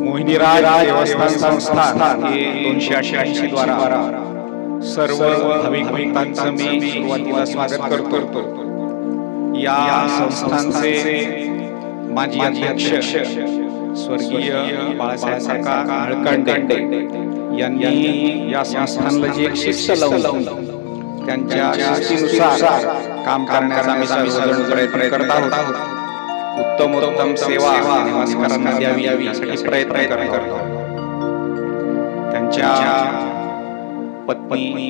मोहिनीराज देवस्थान संस्थान हे 288 द्वारा सर्व भाविक भक्तांचं मी सुरुवातीला स्वागत करतो। या संस्थानचे माजी अध्यक्ष स्वर्गीय बाळासाहेब काका हळकंडे यांनी या संस्थानला जी एक शिस्त लावून त्यांच्या शिस्तीनुसार काम करण्याचा आम्ही सर्वजण प्रयत्न करत आहोत। उत्तम सेवा निवासकारांना द्यावी यासाठी प्रयत्न करतो। त्यांच्या पत्नी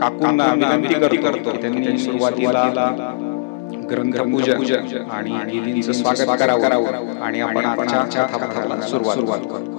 काकूंना विनंती करतो की त्यांनी सुरुवातीला ग्रंथपूजन आणि विधींचं स्वागत करावं आणि आपण आजच्या कथाभागाला सुरुवात करू।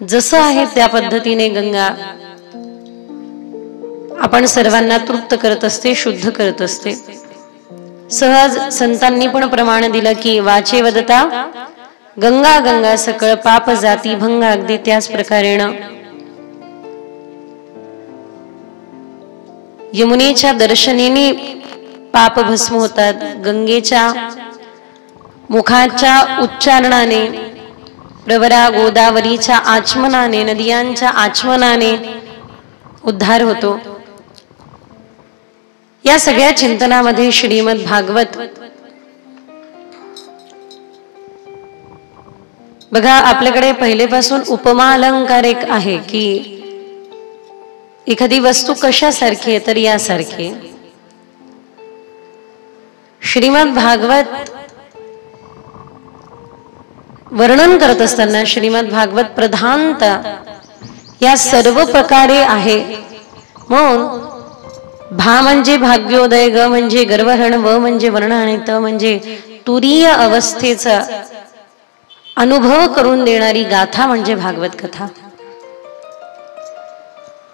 जसं आहे त्या पद्धतीने गंगा आपण सर्वांना तृप्त करत असते, शुद्ध करत असते। सहज संतांनी पण प्रमाण दिलं की वाचे वदता गंगा गंगा सकळ पाप जाती भंगा, अगदी त्याच प्रकारेण यमुनेच्या दर्शनेने पाप भस्म होतात, गंगेच्या मुखाच्या उच्चारणाने, प्रवरा गोदावरीच्या आचमनाने, नदियांच्या आचमनाने उद्धार होतो। या सगळ्या चिंतनामध्ये श्रीमद भागवत बघा, आपल्याकडे पहिलेपासून उपमा अलंकार एक आहे की एखादी वस्तू कशासारखी आहे तर यासारखी। श्रीमद भागवत वर्णन करत असताना श्रीमद भागवत प्रधानता या सर्व प्रकारे आहे। म्हणून भा म्हणजे भाग्योदय, ग म्हणजे गर्वहरण, व म्हणजे वर्ण आणि त म्हणजे तुरीय अवस्थेचा अनुभव करून देणारी गाथा म्हणजे भागवत कथा।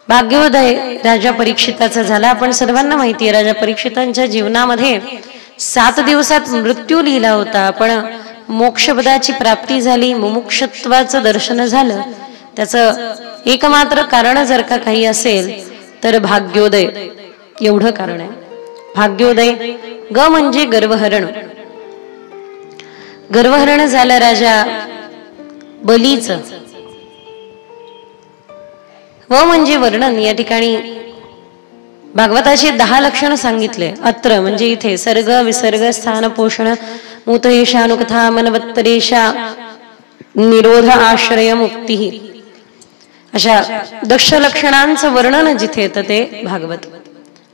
भाग्योदय राजा परीक्षिताचा झाला। आपण सर्वांना माहिती आहे राजा परीक्षितांच्या जीवनामध्ये 7 दिवसात मृत्यू लिहिला होता, पण मोक्षपदाची प्राप्ती झाली, मुमुक्षत्वाचं दर्शन झालं। त्याचं एकमात्र कारण जर का काही असेल तर भाग्योदय एवढं कारण आहे। भाग्योदय, ग म्हणजे गर्वहरण, गर्वहरण झालं राजा बलीचं। व म्हणजे वर्णन, या ठिकाणी भागवताची 10 लक्षण सांगितले। अत्र म्हणजे इथे सर्ग विसर्ग स्थान पोषण मूतयेषा अनुकथा मनवत्तरेषा निरोध आश्रय मुक्ती, अशा 10 लक्षणांचं वर्णन जिथे येतं ते भागवत।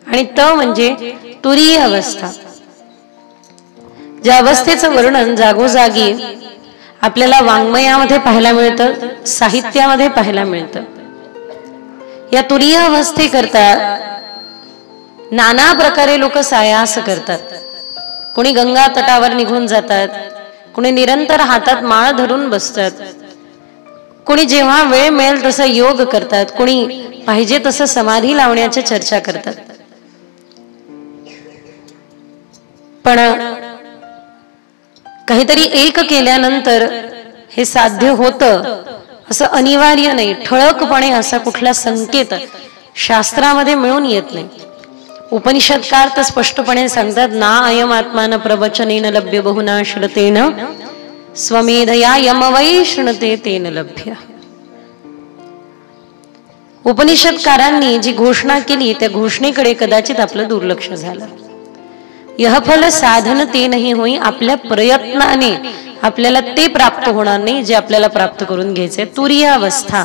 आणि त म्हणजे तुरीय अवस्था, ज्या अवस्थेचं वर्णन जागोजागी आपल्याला वाङ्मयामध्ये पाहायला मिळतं, साहित्यामध्ये पाहायला मिळतं। या तुरीय अवस्थेकरता नाना प्रकारे लोक सायास करतात। कोणी गंगा तटावर निघून जातात, कोणी निरंतर हातात माळ धरून बसतात, कोणी जेव्हा वेळ मिळेल तसा योग करतात, कोणी पाहिजे तसं समाधी लावण्याची चर्चा करतात। पण काहीतरी एक केल्यानंतर हे साध्य होतं असं अनिवार्य नाही। ठळकपणे असा कुठला संकेत शास्त्रामध्ये मिळून येत नाही। उपनिषदकार तर स्पष्टपणे सांगतात, ना अयम आत्मान प्रवचनेन लभ्य बहुना श्रुतेन स्वमेधया यमवै शृणते तेन लभ्य। उपनिषदकारांनी जी घोषणा केली त्या घोषणेकडे कदाचित आपलं दुर्लक्ष झालं। यह फल साधन ते नाही होई, आपल्या प्रयत्नाने आपल्याला ते प्राप्त होणार नाही जे आपल्याला प्राप्त करून घ्यायचे। तुरीय अवस्था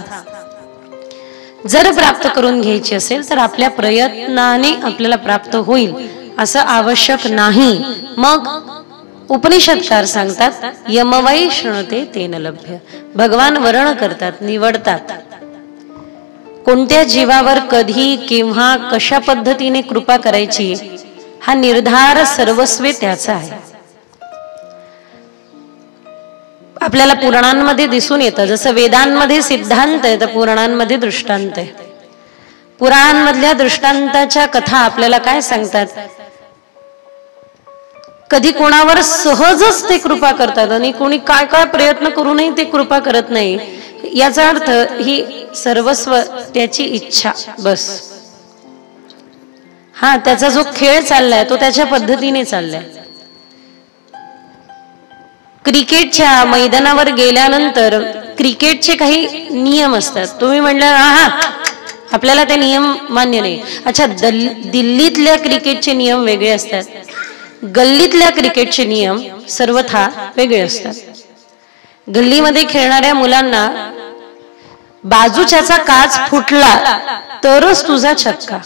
जर प्राप्त करून घ्यायची असेल तर आपल्या प्रयत्नाने आपल्याला प्राप्त होईल असं आवश्यक नाही। मग उपनिषदकार सांगतात, यमवै शृणते तेन लभ्य। भगवान वर्ण करतात, निवडतात कोणत्या जीवावर कधी केव्हा कशा पद्धतीने कृपा करायची, हा निर्धार सर्वस्वे त्याचा आहे। आपल्याला पुराणांमध्ये दिसून येतं, जसं वेदांमध्ये सिद्धांत आहे तर पुराणांमध्ये दृष्टांत आहे। पुराणांमधल्या दृष्टांताच्या कथा आपल्याला काय सांगतात, कधी कोणावर सहजच ते कृपा करतात आणि कोणी काय काय प्रयत्न करूनही ते कृपा करत नाही। याचा अर्थ ही सर्वस्व त्याची इच्छा, बस। हा, त्याचा जो खेळ चाललाय तो त्याच्या पद्धतीने चाललाय। क्रिकेटच्या मैदानावर गेल्यानंतर क्रिकेटचे काही नियम असतात। तुम्ही म्हणलं हा आपल्याला ते नियम मान्य नाही, अच्छा दिल्लीतल्या क्रिकेटचे नियम वेगळे असतात, गल्लीतल्या क्रिकेटचे नियम सर्वथा वेगळे असतात। गल्लीमध्ये खेळणाऱ्या मुलांना बाजूच्याचा काच फुटला तरच तुझा छक्का,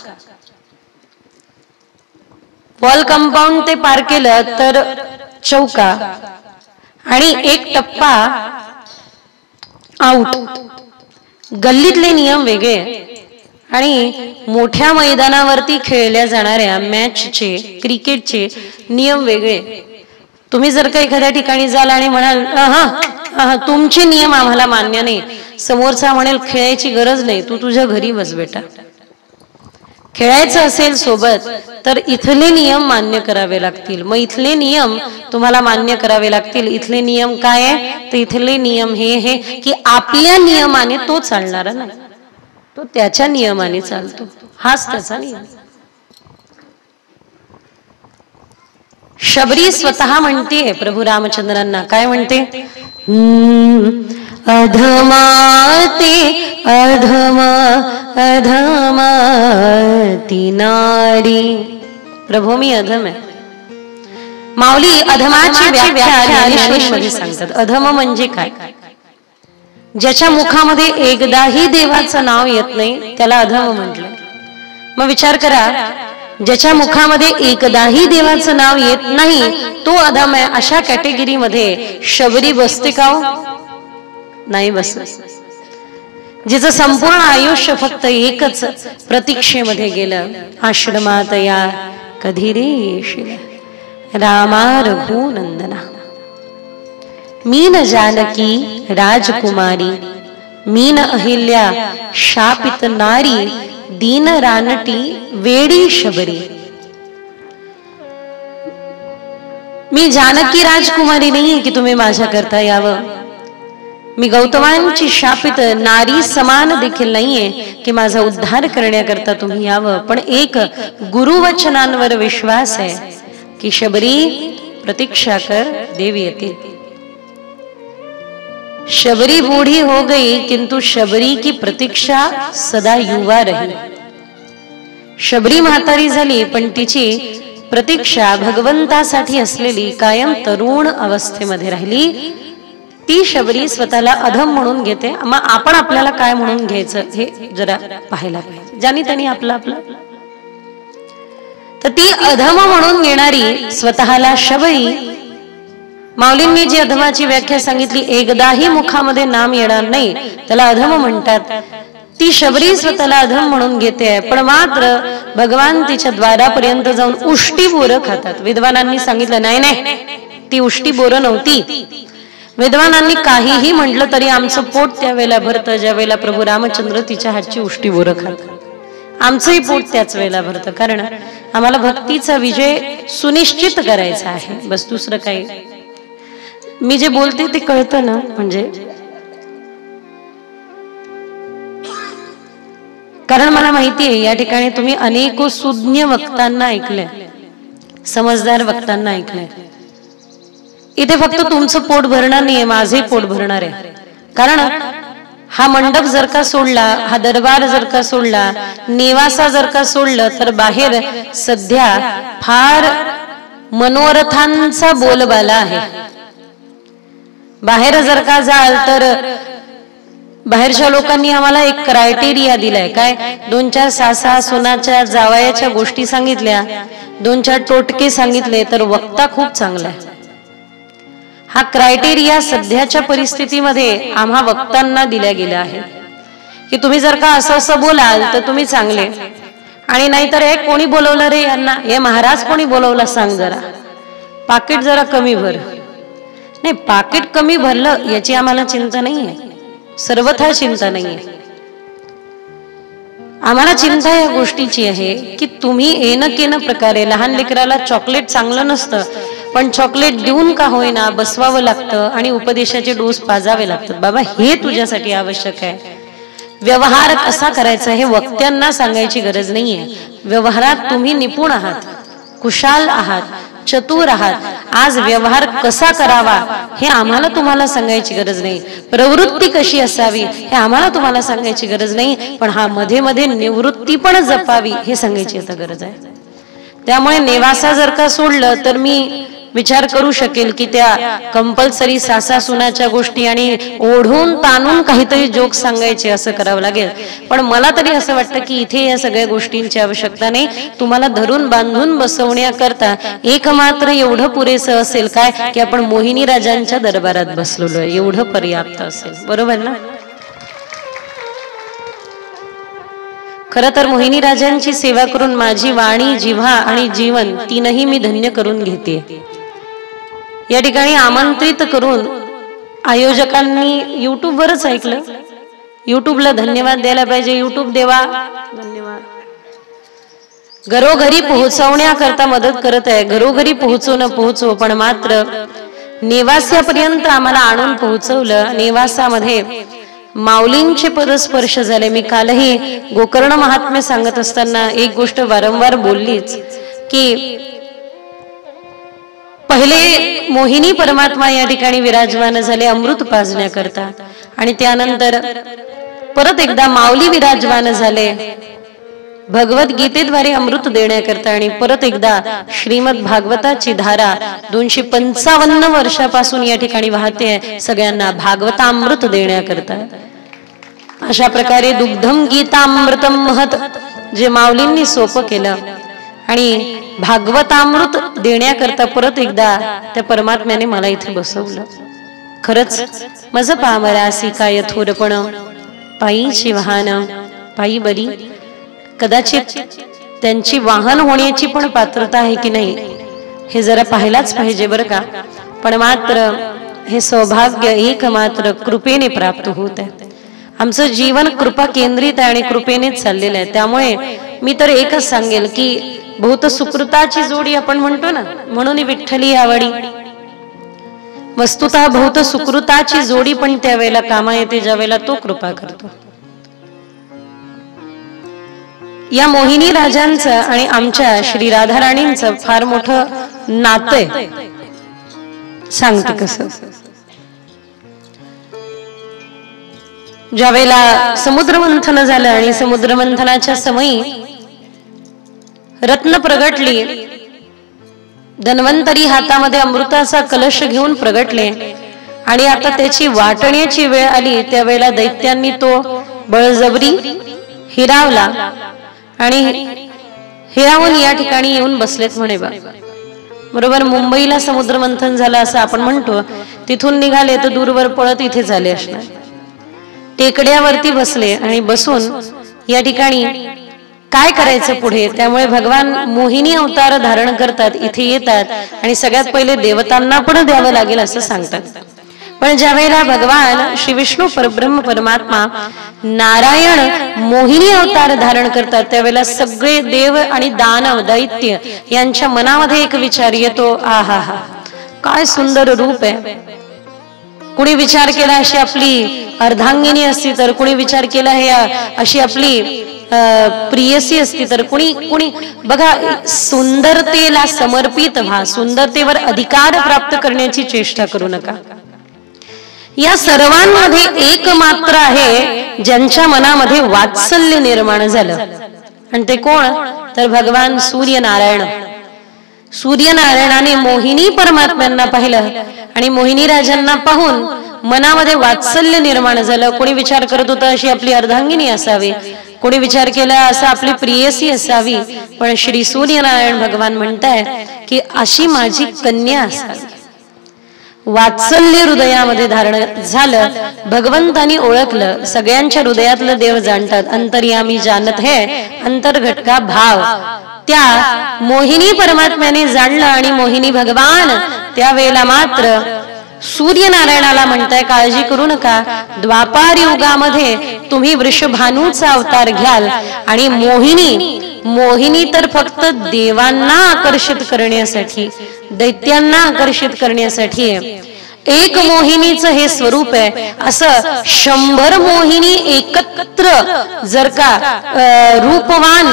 वॉल कंपाऊंड ते पार केलं तर चौका, आणि एक टप्पा आउट। गल्लीतले नियम वेगळे आणि मोठ्या मैदानावरती खेळल्या जाणाऱ्या मॅचचे क्रिकेटचे नियम वेगळे। तुम्ही जर का एखाद्या ठिकाणी जाल आणि म्हणाल तुमचे नियम आम्हाला मान्य नाही, समोरचा म्हणेल खेळायची गरज नाही, तू तुझ्या घरी बस बेटा। खेळायचं असेल सोबत तर इथले नियम मान्य करावे लागतील. मग इथले नियम तुम्हाला मान्य करावे लागतील. इथले नियम काय आहे तर इथले नियम हे की आपल्या नियमाने तो चालणारा नाही, तो त्याच्या नियमाने चालतो, हाच त्याचा नियम. शबरी स्वतः म्हणते प्रभू रामचंद्रांना, काय म्हणते, अधमा ते अधमा अधमा ती नारी. प्रभू मी अधम आहे. माऊली अधमाची व्याख्या ज्ञानेश्वरीमध्ये सांगतात. अधम म्हणजे काय, ज्याच्या मुखामध्ये एकदाही देवाचं नाव येत नाही त्याला अधम म्हटलं. मग विचार करा, ज्याच्या मुखामध्ये एकदाही देवाचं नाव येत नाही तो अधम आहे. अशा कॅटेगरीमध्ये शबरी बसते का हो? नाही बसत. जिचं संपूर्ण आयुष्य फक्त एकच प्रतीक्षेमध्ये गेलं, आश्रमात या कधी रे येशील रामा रघुनंदना. मीन जानकी राजकुमारी, मीन अहिल्या शापित नारी, दीन रानटी वेडी शबरी. मी जानकी राजकुमारी नाहीये की तुम्ही माझ्या करता यावं. मी गौतमांची शापित नारी समान देखील नाहीये की माझा उद्धार करण्याकरता तुम्ही यावं. पण एक गुरुवचनांवर विश्वास आहे की शबरी प्रतीक्षा कर, देवी येते. शबरी बूढ़ी हो गई किंतु शबरी की प्रतीक्षा सदा युवा रही. शबरी म्हातारी झाली पण तिची प्रतीक्षा भगवंतासाठी असलेली कायम तरुण अवस्थेमध्ये राहिली. ती शबरी स्वतःला अधम म्हणून घेते. मग आपण आपल्याला काय म्हणून घ्यायचं हे जरा पाहायला पाहिजे. ज्यानी त्यांनी आपलं आपलं. तर ती अधम म्हणून घेणारी स्वतःला शबरी, माऊलींनी जी अधमाची व्याख्या सांगितली, एकदाही मुखामध्ये नाम येणार नाही त्याला अधम म्हणतात. ती शबरी स्वतःला अधम म्हणून घेते. पण मात्र भगवान तिच्या द्वारापर्यंत जाऊन उष्टी बोरं खातात. विद्वानांनी सांगितलं नाही नाही ती उष्टी बोरं नव्हती. विद्वानांनी काहीही म्हटलं तरी आमचं पोट त्यावेळेला भरतं ज्यावेळेला प्रभू रामचंद्र तिच्या हातची उष्टी बोरं खातात. आमचंही पोट त्याच वेळेला भरतं, कारण आम्हाला भक्तीचा विजय सुनिश्चित करायचा आहे. बस दुसरं काही. मी जे बोलते ते कळतं ना, म्हणजे कारण मला माहितीये या ठिकाणी तुम्ही अनेक सुज्ञ वक्तांना ऐकलंय, समजदार वक्तांना ऐकलंय. इथे फक्त तुमचं पोट भरणार नाहीये, माझे पोट भरणार आहे. कारण हा मंडप जर का सोडला, हा दरबार जर का सोडला, नेवासा जर का सोडलं तर बाहेर सध्या फार मनोरथांचा बोलबाला आहे. बाहेर जर का जाल तर बाहेरच्या लोकांनी आम्हाला एक क्रायटेरिया दिलाय. काय, 2-4 सासा सोनाच्या जावयाच्या गोष्टी सांगितल्या, 2-4 टोटके सांगितले तर वक्ता खूप चांगला आहे. हा क्रायटेरिया सध्याच्या परिस्थितीमध्ये आम्हा वक्तांना दिला गेला आहे की तुम्ही जर का असं असं बोलाल तर तुम्ही चांगले, आणि नाहीतर हे कोणी बोलवलं रे यांना, हे महाराज कोणी बोलवला सांग, जरा पाकिट जरा कमी भर. नाही, पाकिट कमी भरलं याची आम्हाला चिंता नाहीये, सर्वथा चिंता नाहीये. आम्हाला चिंता या गोष्टीची आहे की तुम्ही एनकेन प्रकारे, लहान लेकराला चॉकलेट चांगलं नसतं पण चॉकलेट देऊन का होईना बसवावं लागतं आणि उपदेशाचे डोस पाजावे लागतात. बाबा हे तुझ्यासाठी आवश्यक आहे. व्यवहार कसा करायचा हे वक्त्यांना सांगायची गरज नाहीये. व्यवहारात तुम्ही निपुण आहात, कुशाल आहात, चतुर आहात. आज व्यवहार कसा करावा हे आम्हाला तुम्हाला सांगायची गरज नाही. प्रवृत्ती कशी असावी हे आम्हाला तुम्हाला सांगायची गरज नाही. पण हा मध्ये मध्ये निवृत्ती पण जपावी हे सांगायची आता गरज आहे. त्यामुळे नेवासा जर का सोडलं तर मी विचार करू शकेल की त्या कंपल्सरी सासा सुनाच्या गोष्टी आणि ओढून ताणून काहीतरी जोक सांगायचे असं करावं लागेल. पण मला तरी असं वाटतं की इथे या सगळ्या गोष्टींची आवश्यकता नाही. तुम्हाला धरून बांधून बसवण्याकरता एक मात्र एवढं पुरेसं असेल, काय की आपण मोहिनी राजांच्या दरबारात बसलेलो आहे, एवढं पर्याप्त असेल. बरोबर ना? खरं तर मोहिनी राजांची सेवा करून माझी वाणी, जिव्हा आणि जीवन तीनही मी धन्य करून घेते. या ठिकाणी आमंत्रित करून आयोजकांनी युट्यूबवरच ऐकलं. युट्यूबला धन्यवाद द्यायला पाहिजे. युट्यूब देवा धन्यवाद. घरोघरी पोहोचवण्याकरता मदत करत आहे. घरोघरी पोहोचो न पोहोचो, पण मात्र नेवासापर्यंत आम्हाला आणून पोहोचवलं. नेवासामध्ये माऊलींचे पद स्पर्श झाले. मी कालही गोकर्ण महात्म्य सांगत असताना एक गोष्ट वारंवार बोललीच की पहिले मोहिनी परमात्मा या ठिकाणी विराजमान झाले अमृत पाजण्याकरता, आणि त्यानंतर परत एकदा माऊली विराजमान झाले भगवद्गीतेद्वारे अमृत देण्याकरता, आणि परत एकदा श्रीमद भागवताची धारा 255 वर्षापासून या ठिकाणी वाहते सगळ्यांना भागवतामृत देण्याकरता. अशा प्रकारे दुग्धम गीतामृतम महत जे माऊलींनी सोपं केलं, आणि भागवतामृत देण्याकरता परत एकदा त्या परमात्म्याने मला इथे बसवलं. खरंच माझं पामरासी काय थोरपण, पायीची वाहन पायी बरी. कदाचित त्यांची वाहन होण्याची पण पात्रता आहे की नाही हे जरा पाहायलाच पाहिजे बरं का. पण मात्र हे सौभाग्य एकमात्र कृपेने प्राप्त होत आहे. आमचं जीवन कृपा केंद्रित आहे आणि कृपेनेच चाललेलं आहे. त्यामुळे मी तर एकच सांगेल की बहुत सुकृताची जोडी आपण म्हणतो ना, म्हणून विठ्ठली आवडी. वस्तुतः बहुत सुकृताची जोडी पण त्यावेळेला कामा येते ज्यावेळेला तो कृपा करतो. या मोहिनी राजांचं आणि आमच्या श्री राधाराणींचं फार मोठं नातं आहे. सांगते कसं. ज्यावेळेला समुद्रमंथन झालं आणि समुद्रमंथनाच्या समयी रत्न प्रगटली, धन्वंतरी हातामध्ये अमृताचा कलश घेऊन प्रगटले, आणि आता त्याची वाटण्याची वेळ आली. त्यावेळेला दैत्यांनी तो बळजबरी हिरावला, आणि हिरावून या ठिकाणी येऊन बसलेत म्हणे बा. बरोबर मुंबईला समुद्र मंथन झालं असं आपण म्हणतो, तिथून निघाले तर दूरवर पळत इथे झाले असणार. टेकड्यावरती बसले आणि बसून या ठिकाणी काय करायचं पुढे. त्यामुळे भगवान मोहिनी अवतार धारण करतात, इथे येतात, आणि सगळ्यात पहिले देवतांना पण द्यावं लागेल असं सांगतात. पण ज्यावेळेला भगवान श्री विष्णू परब्रह्म परमात्मा नारायण मोहिनी अवतार धारण करतात, त्यावेळेला सगळे देव आणि दानव दैत्य यांच्या मनामध्ये एक विचार येतो, आहा हा काय सुंदर रूप आहे. कुणी विचार केला अशी आपली अर्धांगिनी असती तर, कुणी विचार केला हे अशी आपली प्रियसी असती तर, कुणी कुणी बघा सुंदरतेला समर्पित व्हा, सुंदरतेवर अधिकार प्राप्त करण्याची चेष्टा करू नका. या सर्वांमध्ये एक मात्र आहे ज्यांच्या मनामध्ये वात्सल्य निर्माण झालं, आणि ते कोण तर भगवान सूर्यनारायण. सूर्यनारायणाने मोहिनी परमात्म्यांना पाहिलं, आणि मोहिनी राजांना पाहून मनामध्ये वात्सल्य निर्माण झालं. कोणी विचार करत होता अशी आपली अर्धांगिनी असावी, कोणी विचार केला असं आपली प्रियसी असावी, पण श्री सूर्यनारायण भगवान म्हणताय की अशी माझी कन्या असावी. वात्सल्य हृदयामध्ये धारण झालं. भगवंतानी ओळखलं, सगळ्यांच्या हृदयातलं देव जाणतात. अंतर्यामी जानत है अंतर्घट का भाव. त्या मोहिनी परमात्म्याने जाणलं, आणि मोहिनी भगवान त्यावेळेला मात्र सूर्यनारायणाला म्हणताय काळजी करू नका, द्वापार युगामध्ये तुम्ही वृषभानूचा अवतार घ्याल, आणि मोहिनी तर फक्त देवांना आकर्षित करण्यासाठी, दैत्यांना आकर्षित करण्यासाठी एक मोहिनीचं हे स्वरूप आहे. असं 100 मोहिनी एकत्र जर का रूपवान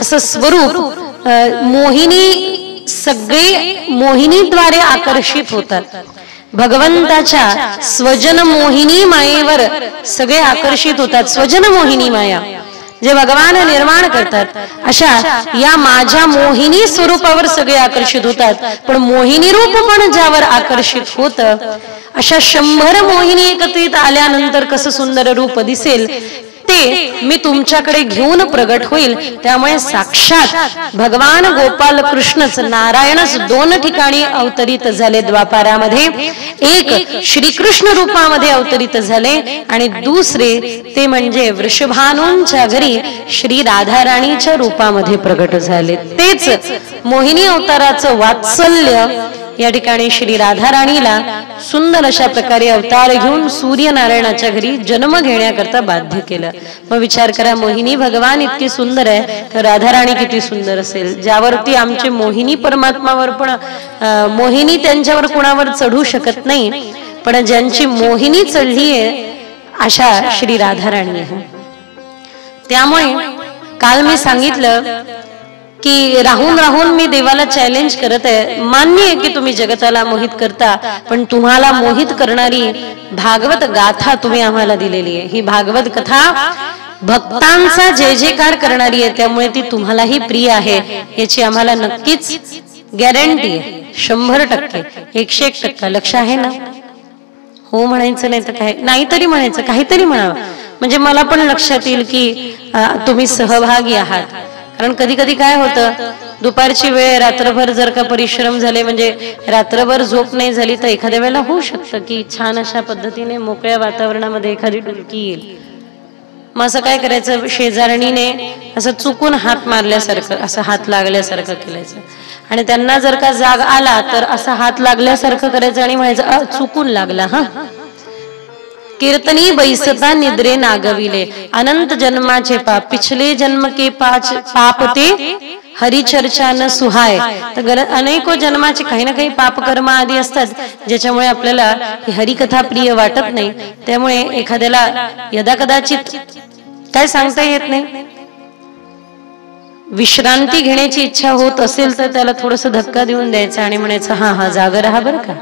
असं स्वरूप मोहिनी, सगळे मोहिनीद्वारे आकर्षित होतात. भगवंताच्या स्वजन मोहिनी मायेवर सगळे आकर्षित होतात. स्वजन मोहिनी माया जे भगवान निर्माण करतात, अशा या माझ्या मोहिनी स्वरूपावर सगळे आकर्षित होतात. पण मोहिनी रूप पण ज्यावर आकर्षित होत, अशा 100 मोहिनी एकत्रित आल्यानंतर कसं सुंदर रूप दिसेल ते मी तुमच्याकडे घेऊन प्रगट होईल. त्यामुळे साक्षात भगवान गोपाल कृष्णच नारायणच 2 ठिकाणी अवतरित झाले द्वापारामध्ये. एक श्रीकृष्ण रूपामध्ये अवतरित झाले, आणि दुसरे ते म्हणजे वृषभानूंच्या घरी श्री राधाराणीच्या रूपामध्ये प्रगट झाले. तेच मोहिनी अवताराचं वात्सल्य या ठिकाणी श्री राधाराणीला सुंदर अशा प्रकारे अवतार घेऊन सूर्यनारायणाच्या घरी जन्म घेण्याकरता बाध्य केलं. मग विचार करा, मोहिनी भगवान इतकी सुंदर आहे तर राधाराणी किती सुंदर असेल, ज्यावरती आमचे मोहिनी परमात्मावर पण मोहिनी त्यांच्यावर कुणावर चढू शकत नाही, पण ज्यांची मोहिनी चढली आहे अशा श्री राधाराणी आहे. त्यामुळे काल मी सांगितलं की राहून राहून मी देवाला चॅलेंज करत आहे. मान्य आहे की तुम्ही जगताला मोहित करता, पण तुम्हाला मोहित करणारी भागवत गाथा तुम्ही आम्हाला दिलेली आहे. ही भागवत कथा भक्तांचा जय जयकार करणारी आहे, त्यामुळे ती तुम्हालाही प्रिय आहे याची आम्हाला नक्कीच गॅरंटी आहे. 100%, 101%. लक्ष आहे ना? हो म्हणायचं, नाही तर काय, नाहीतरी म्हणायचं, काहीतरी म्हणावं, म्हणजे मला पण लक्षात येईल की तुम्ही सहभागी आहात. कारण कधी कधी काय होतं, दुपारची वेळ, रात्रभर जर का परिश्रम झाले, म्हणजे रात्रभर झोप नाही झाली, तर एखाद्या वेळेला होऊ शकतं की छान अशा पद्धतीने मोकळ्या वातावरणामध्ये एखादी डुलकी येईल. मग असं काय करायचं, शेजारणीने असं चुकून हात मारल्यासारखं, असं हात लागल्यासारखं केलायचं, आणि त्यांना जर का जाग आला तर असा हात लागल्यासारखं करायचं आणि म्हणायचं चुकून लागला. हा, कीर्तनी बैसता निद्रे नागविले, अनंत जन्माचे पाप, पिछले जन्म के पाप ते हरिचर्चा न सुहाय. तर अनेको जन्माचे काही ना काही पाप कर्म आदी असतात ज्याच्यामुळे आपल्याला ही हरिकथा प्रिय वाटत नाही. त्यामुळे एखाद्याला यदा कदाचित काय सांगता येत नाही, विश्रांती घेण्याची इच्छा होत असेल तर त्याला थोडस धक्का देऊन द्यायचा आणि म्हणायचं हा हा जाग रहा, बरं का,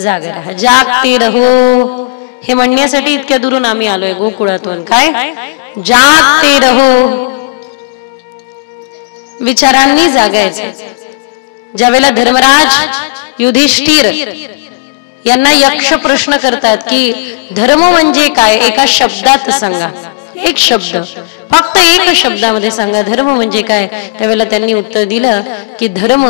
जाग रहा, जागते रहो. हे म्हणण्यासाठी इतक्या दुरून आम्ही आलोय गोकुळातून. काय जागते रहो, विचारांनी जागायचं. ज्यावेळेला धर्मराज युधिष्ठिर यांना यक्ष प्रश्न करतात की धर्म म्हणजे काय, एका शब्दात सांगा, एक शब्द, फक्त एक शब्दामध्ये सांगा धर्म म्हणजे काय. त्यावेळेला त्यांनी उत्तर दिलं की धर्म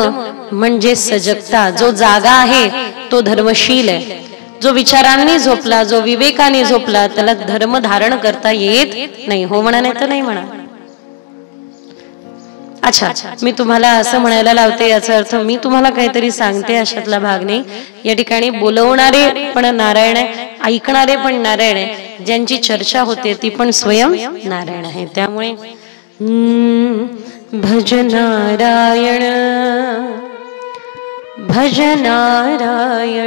म्हणजे सजगता. जो जागा आहे तो धर्मशील आहे. जो विचारांनी झोपला, जो विवेकाने झोपला, त्याला धर्म धारण करता येत नाही. हो म्हणा, नाही तर नाही म्हणा. अच्छा, मी तुम्हाला असं म्हणायला लावते, याचा अर्थ मी तुम्हाला काहीतरी सांगते अशातला भाग नाही. या ठिकाणी बोलवणारे पण नारायण आहे, ऐकणारे पण नारायण आहे, ज्यांची चर्चा होते ती पण स्वयं नारायण आहे. त्यामुळे भज नारायण, भज नारायण,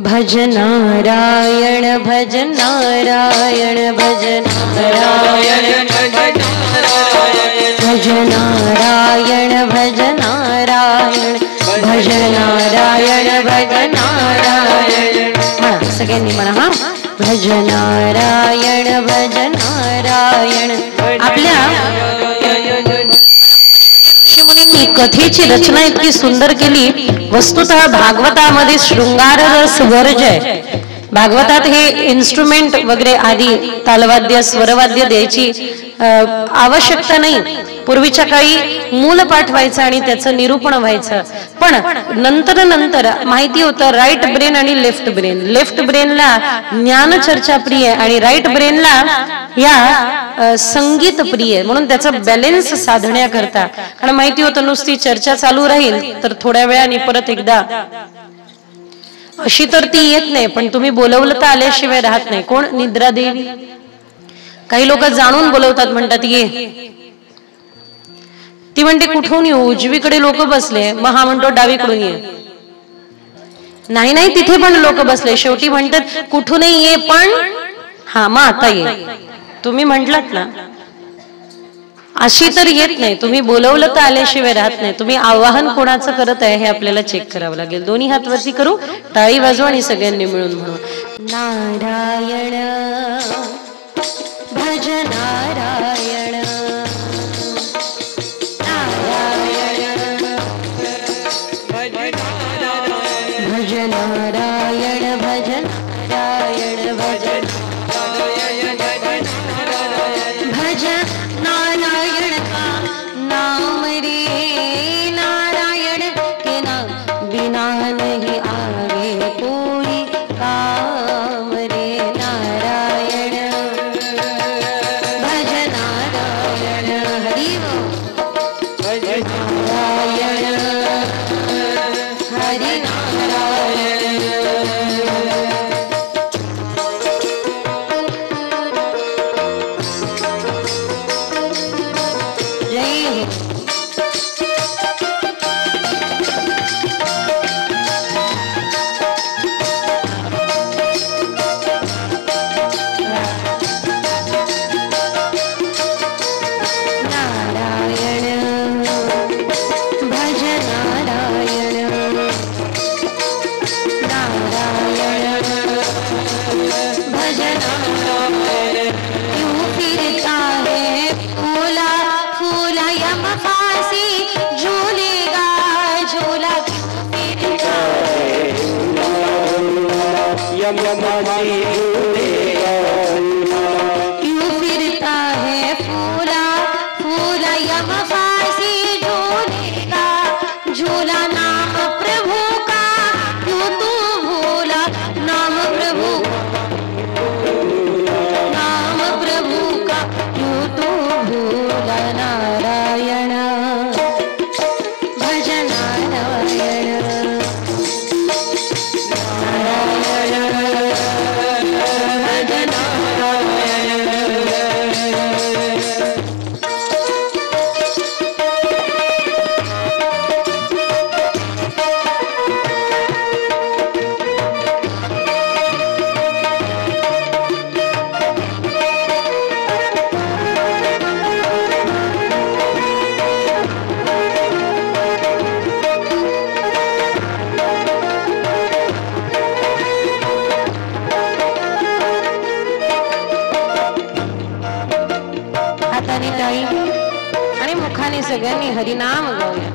भज नारायण, भज नारायण, भज नारायण, भज नारायण, भज नारायण, भज नारायण, भज नारायण. म्हणा सगळ्यांनी, म्हणा हा, भज नारायण, भज नारायण. आपल्या ऋषीमुनींनी कथेची रचना इतकी सुंदर केली. वस्तुतः भागवतामध्ये शृंगार रस वर्ज आहे. भागवतात हे इन्स्ट्रुमेंट वगैरे आदी तालवाद्य, स्वरवाद्य द्यायची आवश्यकता नाही. पूर्वीच्या काळी मूल पाठ व्हायचं आणि त्याचं निरूपण व्हायचं, पण नंतर नंतर माहिती होतं राईट ब्रेन आणि लेफ्ट ब्रेन. लेफ्ट ब्रेनला ज्ञान चर्चा प्रिय आणि राईट ब्रेनला या संगीत प्रिय, म्हणून त्याचा बॅलेन्स साधण्याकरता. कारण माहिती होतं नुसती चर्चा चालू राहील तर थोड्या वेळाने परत एकदा अशी तर ती येत नाही, पण तुम्ही बोलवलं तर आल्याशिवाय राहत नाही. कोण? निद्रा देवी. काही लोक जाणून बोलवतात, म्हणतात ये. ती म्हणते कुठून येऊ, उजवीकडे लोक बसले, मग हा म्हणतो डावीकडून ये. नाही नाही, तिथे पण लोक बसले. शेवटी म्हणतात कुठूनही ये, पण हा मग आता ये. तुम्ही म्हटलात ना, अशी तर येत नाही. तुम्ही बोलवलं तर आल्याशिवाय राहत नाही. तुम्ही आवाहन कोणाचं करत आहे हे आपल्याला चेक करावं लागेल. दोन्ही हात वरती करू, टाळी वाजवा आणि सगळ्यांनी मिळून म्हणू नारायण, भज नारायण, नारायण, भज नारायण, भज नारायण, भज नारायण, भज भज नारायण का नाम रे, नारायण के नाम बिना नहीं आगे कोई काम रे. नारायण, भज नारायण, हरि बोल, भज नारायण, क्यों फिरता है फूला फूला यम फांसी झूलेगा, झूला नाम प्रभु का क्यों तू भूला, नाम प्रभु का क्यों तू भूला। नारायण भज नारायण, हाताने टाळी आणि मुखाने सगळ्यांनी हरिनाम गाऊया।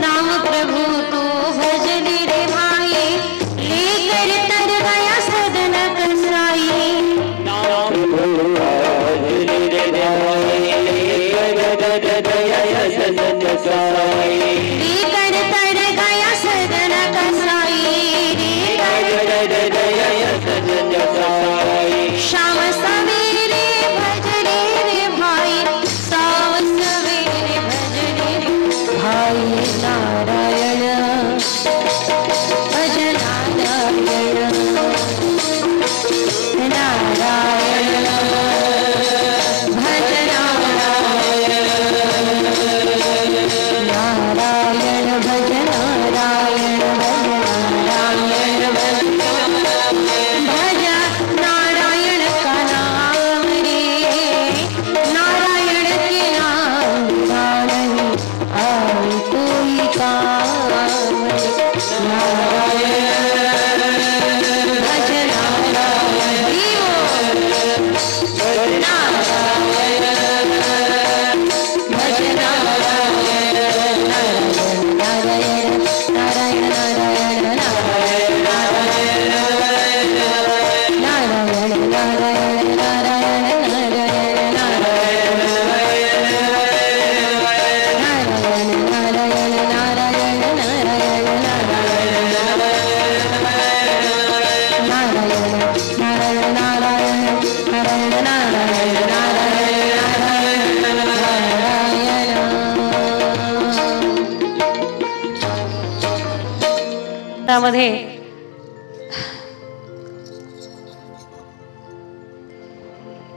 नाम प्रभु तू भजली रे भाई, लेकर तर गया सदन कसाई। नाम प्रभु भजली रे भाई, लेकर तर गया सदन कसाई। श्याम सवेरे भजले रे भाई, साव सवेरे भजले रे भाई। नारायण भज नारायण, नारायण भज नारायण, नारायण भज नारायण, नारायण भज नारायण का नाम रे, नारायण के नाम नहीं आए कोई काम। नारायण भज नारायण, नारायण भज नारायण, नारायण नारायण नारायण नारायण नारायण नारायण नारायण नारायण नारायण त्यामध्ये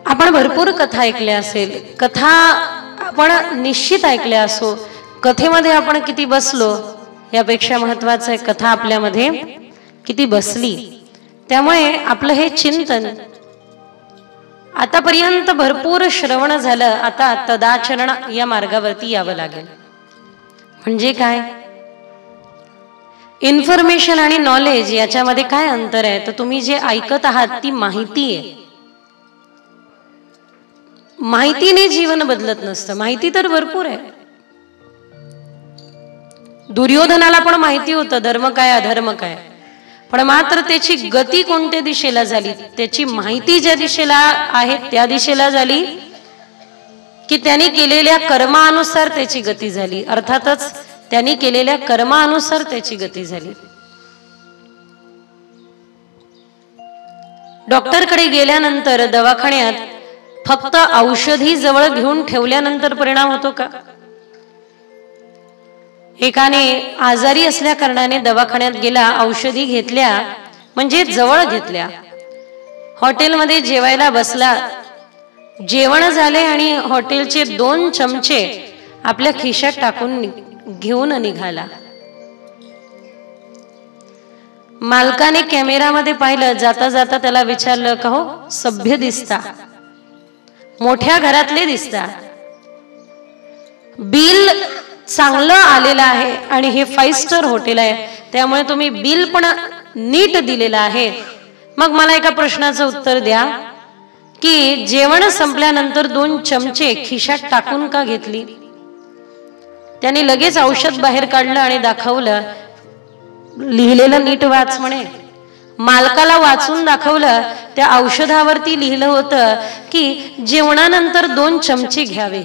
आपण भरपूर कथा ऐकल्या असेल, कथा आपण निश्चित ऐकल्या असो, कथेमध्ये आपण किती बसलो यापेक्षा महत्वाचं आहे कथा आपल्यामध्ये किती बसली। त्यामुळे आपलं हे चिंतन आतापर्यंत भरपूर श्रवण झालं, आता तदाचरण या मार्गावरती यावं लागेल। म्हणजे काय, इन्फॉर्मेशन आणि नॉलेज याच्यामध्ये काय अंतर आहे, तर तुम्ही जे ऐकत आहात ती माहिती आहे। माहितीने जीवन बदलत नसतं, माहिती तर भरपूर आहे। दुर्योधनाला पण माहिती होतं धर्म काय अधर्म काय, पण मात्र त्याची गती कोणत्या दिशेला झाली, त्याची माहिती ज्या दिशेला आहे त्या दिशेला झाली की त्यांनी केलेल्या कर्मानुसार त्याची गती झाली। अर्थातच त्यांनी केलेल्या कर्मानुसार त्याची गती झाली। डॉक्टरकडे गेल्यानंतर दवाखान्यात फक्त औषधी जवळ घेऊन ठेवल्यानंतर परिणाम होतो का? एकाने आजारी असल्या कारणाने दवाखान्यात गेला, औषधी घेतल्या म्हणजे जवळ घेतल्या, हॉटेलमध्ये जेवायला बसला, जेवण झाले आणि हॉटेलचे 2 चमचे आपल्या खिशात टाकून घेऊन निघाला। मालकाने कॅमेरामध्ये पाहिलं, जाता जाता त्याला विचारलं, का हो सभ्य दिसता, मोठ्या घरातले दिसता, बिल चांगलं आलेलं आहे आणि हे 5 स्टार हॉटेल आहे, त्यामुळे तुम्ही बिल पण नीट दिलेलं आहे। मग मला एका प्रश्नाचं उत्तर द्या की जेवण संपल्यानंतर 2 चमचे खिशात टाकून का घेतली? त्याने लगेच औषध बाहेर काढलं आणि दाखवलं, लिहिलेलं नीट वाच म्हणे. मालकाला वाचून दाखवलं, त्या औषधावरती लिहिलं होतं की जेवणानंतर 2 चमचे घ्यावे.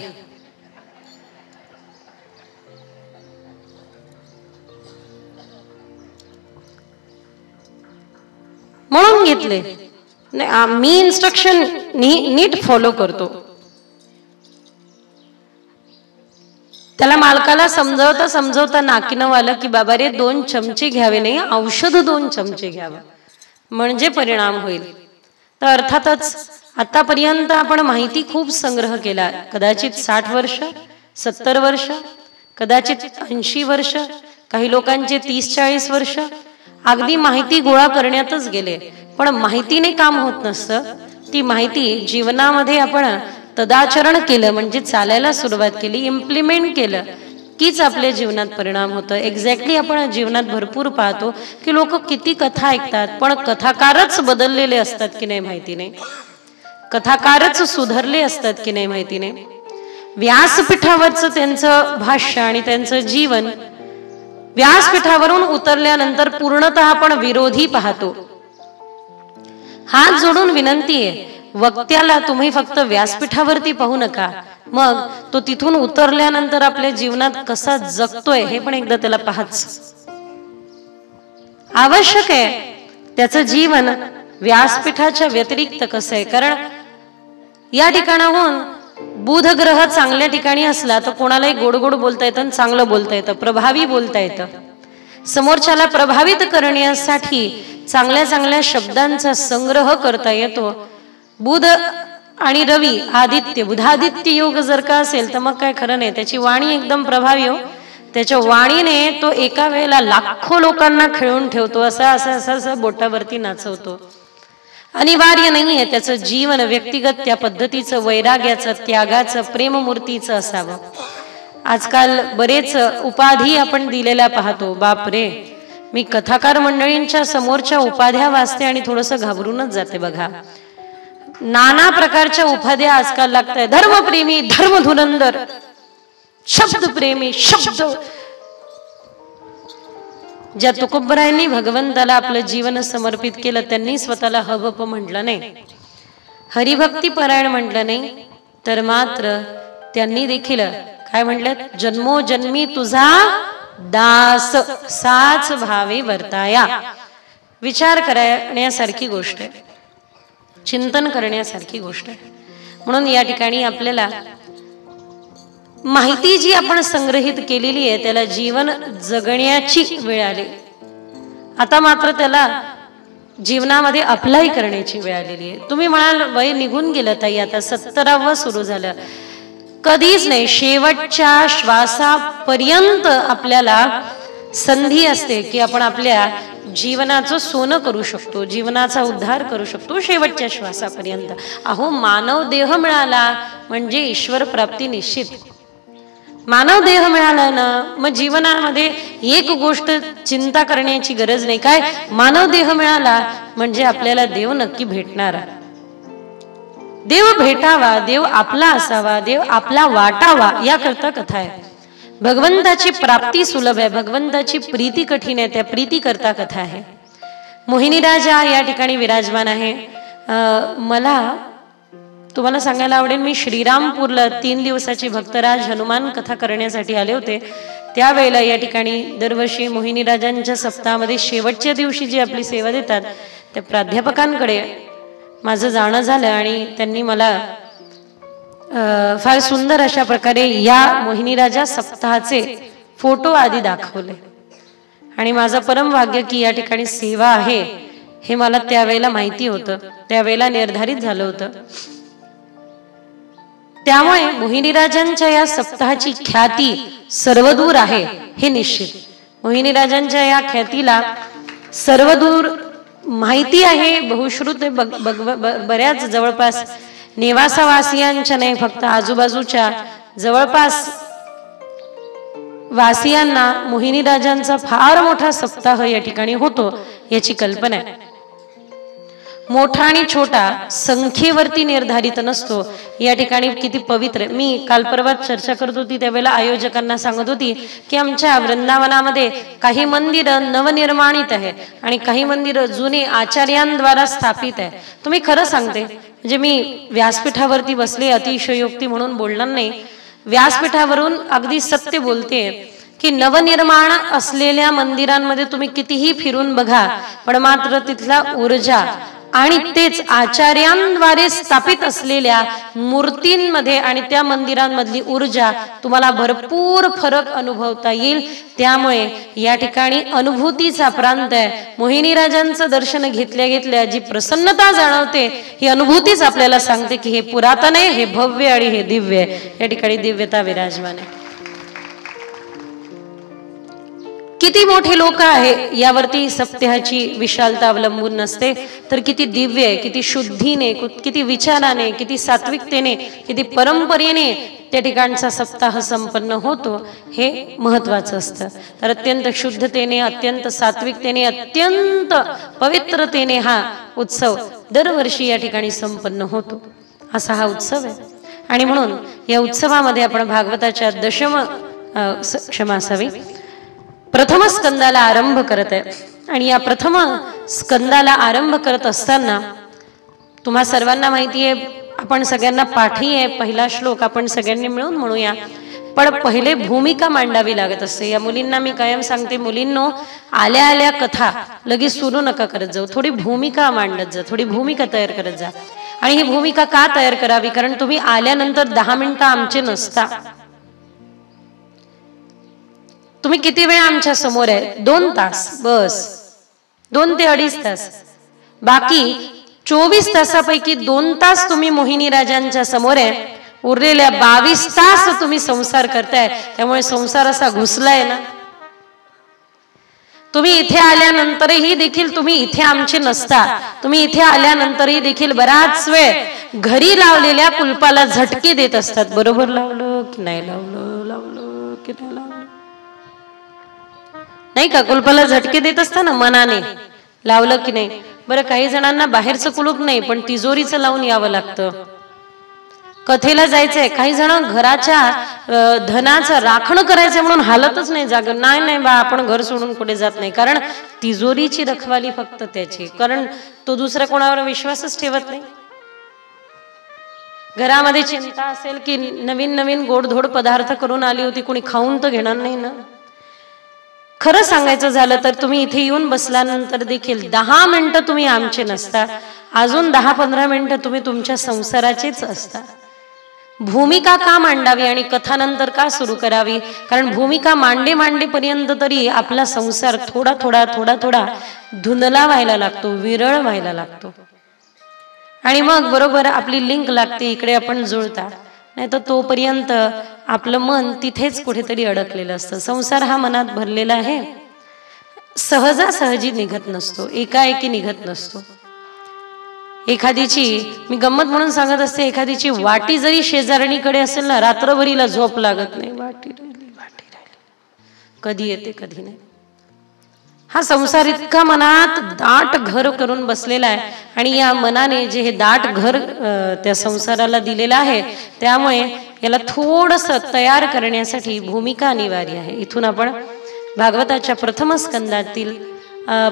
म्हणून घेतले. मी इन्स्ट्रक्शन नीट फॉलो करतो. त्याला मालकाला समजवता नाकीनं आलं की बाबा रे 2 चमचे घ्यावे नाही, औषध 2 चमचे घ्यावं म्हणजे परिणाम होईल. तर अर्थातच आतापर्यंत आपण माहिती खूप संग्रह केला. कदाचित 60 वर्ष, 70 वर्ष, कदाचित 80 वर्ष, काही लोकांचे 30-40 वर्ष अगदी माहिती गोळा करण्यातच गेले. पण माहितीने काम होत नसतं. ती माहिती जीवनामध्ये आपण तदाचरण केलं म्हणजे चालायला सुरुवात केली, इम्प्लिमेंट केलं कीच आपल्या जीवनात परिणाम होतो. एक्झॅक्टली आपण जीवनात भरपूर पाहतो की लोक किती कथा ऐकतात, पण कथाकारच बदललेले असतात की नाही माहिती नाही, कथाकारच सुधारले असतात की नाही माहिती नाही. व्यासपीठावरचं त्यांचं भाष्य आणि त्यांचं जीवन व्यासपीठावरून उतरल्यानंतर पूर्णतः आपण विरोधी पाहतो. हात जोडून विनंती आहे, वक्त्याला तुम्ही फक्त व्यासपीठावरती पाहू नका, मग तो तिथून उतरल्यानंतर आपल्या जीवनात कसा जगतोय हे पण एकदा त्याला पाहाच आवश्यक आहे. त्याचं जीवन व्यासपीठाच्या व्यतिरिक्त कसं आहे, कारण या ठिकाणाहून बुध ग्रह चांगल्या ठिकाणी असला तर कोणालाही गोड गोड बोलता येतं आणि चांगलं बोलता येतं, प्रभावी बोलता येतं. समोरच्याला प्रभावित करण्यासाठी चांगल्या चांगल्या शब्दांचा संग्रह करता येतो. बुध आणि रवी आदित्य, बुधादित्य योग जर का असेल तर मग काय खरं नाही. त्याची वाणी एकदम प्रभावी हो. त्याच्या वाणीने तो एका वेळेला लाखो लोकांना खेळून ठेवतो, असं बोटावरती नाचवतो. अनिवार्य नाहीये त्याचं जीवन व्यक्तिगत त्या पद्धतीचं वैराग्याचं, त्यागाचं, प्रेममूर्तीचं असावं. आजकाल बरेच उपाधी आपण दिलेल्या पाहतो. बापरे, मी कथाकार मंडळींच्या समोरच्या उपाध्या वाचते आणि थोडंसं घाबरूनच जाते बघा. नाना प्रकारच्या उपाध्या आजकाल लागताय. धर्मप्रेमी, धर्मधुरंदर, शब्दप्रेमी, शब्द. ज्या तुकोबरायांनी भगवंताला आपलं जीवन समर्पित केलं त्यांनी स्वतःला हबप म्हटलं नाही, हरिभक्ती परायण म्हटलं नाही, तर मात्र त्यांनी देखील काय म्हटलं, जन्मोजन्मी तुझा दास साच भावे वर्ताया. विचार करण्यासारखी गोष्ट आहे, चिंतन करण्यासारखी गोष्ट आहे. म्हणून या ठिकाणी आपल्याला माहिती जी आपण संग्रहित केलेली आहे त्याला जीवन जगण्याची वेळ आली. आता मात्र त्याला जीवनामध्ये अप्लाय करण्याची वेळ आलेली आहे. तुम्ही म्हणाल वय निघून गेलं ताई, आता 70वा सुरू झालं. कधीच नाही, शेवटच्या श्वासापर्यंत आपल्याला संधी असते की आपण आपल्या जीवनाचं सोनं करू शकतो, जीवनाचा उद्धार करू शकतो शेवटच्या श्वासापर्यंत. अहो, मानव देह मिळाला म्हणजे ईश्वर प्राप्ती निश्चित. मानव देह मिळाला ना, मग जीवनामध्ये एक गोष्ट चिंता करण्याची गरज नाही. काय, मानव देह मिळाला म्हणजे आपल्याला देव नक्की भेटणार. देव भेटावा, देव आपला असावा, देव आपला वाटावा, याकरता कथा आहे. भगवंताची प्राप्ती सुलभ आहे, भगवंताची प्रीती कठीण आहे, त्या प्रीती करता कथा आहे. मोहिनी राजा या ठिकाणी विराजमान आहे. मला तुम्हाला सांगायला आवडेल, मी श्रीरामपूरला 3 दिवसाची भक्तराज हनुमान कथा करण्यासाठी आले होते. त्यावेळेला या ठिकाणी दरवर्षी मोहिनी राजांच्या सप्ताहामध्ये शेवटच्या दिवशी जी आपली सेवा देतात त्या प्राध्यापकांकडे माझं जाणं झालं आणि त्यांनी मला फार सुंदर अशा प्रकारे या मोहिनी राजा सप्ताहाचे फोटो आधी दाखवले. आणि माझं परम भाग्य की या ठिकाणी सेवा आहे हे मला त्यावेळेला माहिती होतं, त्यावेळेला निर्धारित झालं होतं. त्यामुळे मोहिनी राजांच्या या सप्ताहाची ख्याती सर्वदूर आहे हे निश्चित. मोहिनी राजांच्या या ख्यातीला सर्वदूर माहिती आहे, बहुश्रुत आहे. बऱ्याच जवळपास नेवासावासियांच्या नाही, फक्त आजूबाजूच्या जवळपास वासियांना मोहिनी राजांचा फार मोठा सप्ताह या ठिकाणी होतो याची कल्पना आहे. मोठा आणि छोटा संख्येवरती निर्धारित नसतो. या ठिकाणी किती पवित्र. मी काल परवा चर्चा करत होती त्यावेळेला आयोजकांना सांगत होती की आमच्या वृंदावनामध्ये काही मंदिर नवनिर्माणित आहे आणि काही मंदिर जुने आचार्यांद्वारा स्थापित आहे. तुम्ही खरं सांगते, म्हणजे मी व्यासपीठावरती बसले, अतिशयोक्ती म्हणून बोलणार नाही, व्यासपीठावरून अगदी सत्य बोलते की नवनिर्माण असलेल्या मंदिरांमध्ये तुम्ही कितीही फिरून बघा, पण मात्र तिथला ऊर्जा आणि तेच आचार्यांद्वारे स्थापित असलेल्या मूर्तींमध्ये आणि त्या मंदिरांमधली ऊर्जा तुम्हाला भरपूर फरक अनुभवता येईल. त्यामुळे या ठिकाणी अनुभूतीचा प्रांत आहे. मोहिनी राजांचं दर्शन घेतल्या घेतल्या जी प्रसन्नता जाणवते ही अनुभूतीच आपल्याला सांगते की हे पुरातन आहे, हे भव्य आणि हे दिव्य आहे. या ठिकाणी दिव्यता विराजमान आहे. किती मोठे लोक आहे यावरती सप्ताहाची विशालता अवलंबून नसते, तर किती दिव्य आहे, किती शुद्धीने, किती विचाराने, किती सात्विकतेने, किती परंपरेने त्या ठिकाणचा सप्ताह संपन्न होतो हे महत्वाचं असतं. तर अत्यंत शुद्धतेने, अत्यंत सात्विकतेने, अत्यंत पवित्रतेने हा उत्सव दरवर्षी या ठिकाणी संपन्न होतो. असा हा उत्सव आहे. आणि म्हणून या उत्सवामध्ये आपण भागवताच्या प्रथम स्कंदाला आरंभ करत आहे. आणि या प्रथम स्कंदाला आरंभ करत असताना तुम्हा सर्वांना माहिती आहे, आपण सगळ्यांना पाठी आहे पहिला श्लोक, आपण सगळ्यांनी मिळून म्हणूया. पण पहिले भूमिका मांडावी लागत असते. या मुलींना मी कायम सांगते, मुलींनो आल्या आल्या कथा लगेच सुरू नका करत जाऊ, थोडी भूमिका मांडत जा, थोडी भूमिका तयार करत जा. आणि ही भूमिका का तयार करावी, कारण तुम्ही आल्यानंतर 10 मिनिटं आमचे नसता. तुम्ही किती वेळ आमच्या समोर आहे? 2 तास बस, 2 ते 2.5 तास. बाकी 24 तासापैकी 2 तास तुम्ही मोहिनी राजांच्या समोर आहे, उरलेल्या 22 तास तुम्ही संसार करताय. त्यामुळे संसार असा घुसलाय ना. तुम्ही इथे आल्यानंतरही देखील तुम्ही इथे आमचे नसता. तुम्ही इथे आल्यानंतरही देखील बराच वेळ घरी लावलेल्या कुलपाला झटके देत असतात. बरोबर लावलं की नाही लावलं, लावलं की नाही लावलं, नाही का? कुलपाला झटके देत असताना मनाने लावलं की नाही. बरं, काही जणांना बाहेरचं कुलूप नाही पण तिजोरीचं लावून यावं लागतं. कथेला जायचंय, काही जण घराच्या धनाचं राखण करायचं म्हणून हालतच नाही जाग. नाही नाही बा, आपण घर सोडून कुठे जात नाही, कारण तिजोरीची रखवाली फक्त त्याची, कारण तो दुसऱ्या कोणावर विश्वासच ठेवत नाही. घरामध्ये चिंता असेल की नवीन नवीन गोडधोड पदार्थ करून आली होती, कोणी खाऊन तर घेणार नाही ना. खरं सांगायचं झालं तर तुम्ही इथे येऊन बसल्यानंतर देखील 10 मिनिटं तुम्ही आमचे नसता, अजून 10-15 मिनिटं तुम्ही तुमच्या संसाराचेच असता. भूमिका का मांडावी आणि कथानंतर का सुरू करावी, कारण भूमिका मांडेपर्यंत तरी आपला संसार थोडा थोडा धुंदला व्हायला लागतो, विरळ व्हायला लागतो. आणि मग बरोबर आपली लिंक लागते, इकडे आपण जुळता. नाही तर तोपर्यंत आपलं मन तिथेच कुठेतरी अडकलेलं असतं. संसार हा मनात भरलेला आहे, सहजासहजी निघत नसतो, एकाएकी निघत नसतो. एखादीची, मी गंमत म्हणून सांगत असते, एखादीची वाटी जरी शेजारणीकडे असेल ना, रात्रभरीला झोप लागत नाही. वाटी राहिली, कधी येते कधी नाही. हा संसार इतका मनात दाट घर करून बसलेला आहे. आणि या मनाने जे हे दाट घर त्या संसाराला दिलेलं आहे, त्यामुळे याला थोडस तयार करण्यासाठी भूमिका अनिवार्य आहे. इथून आपण भागवताच्या प्रथम स्कंदातील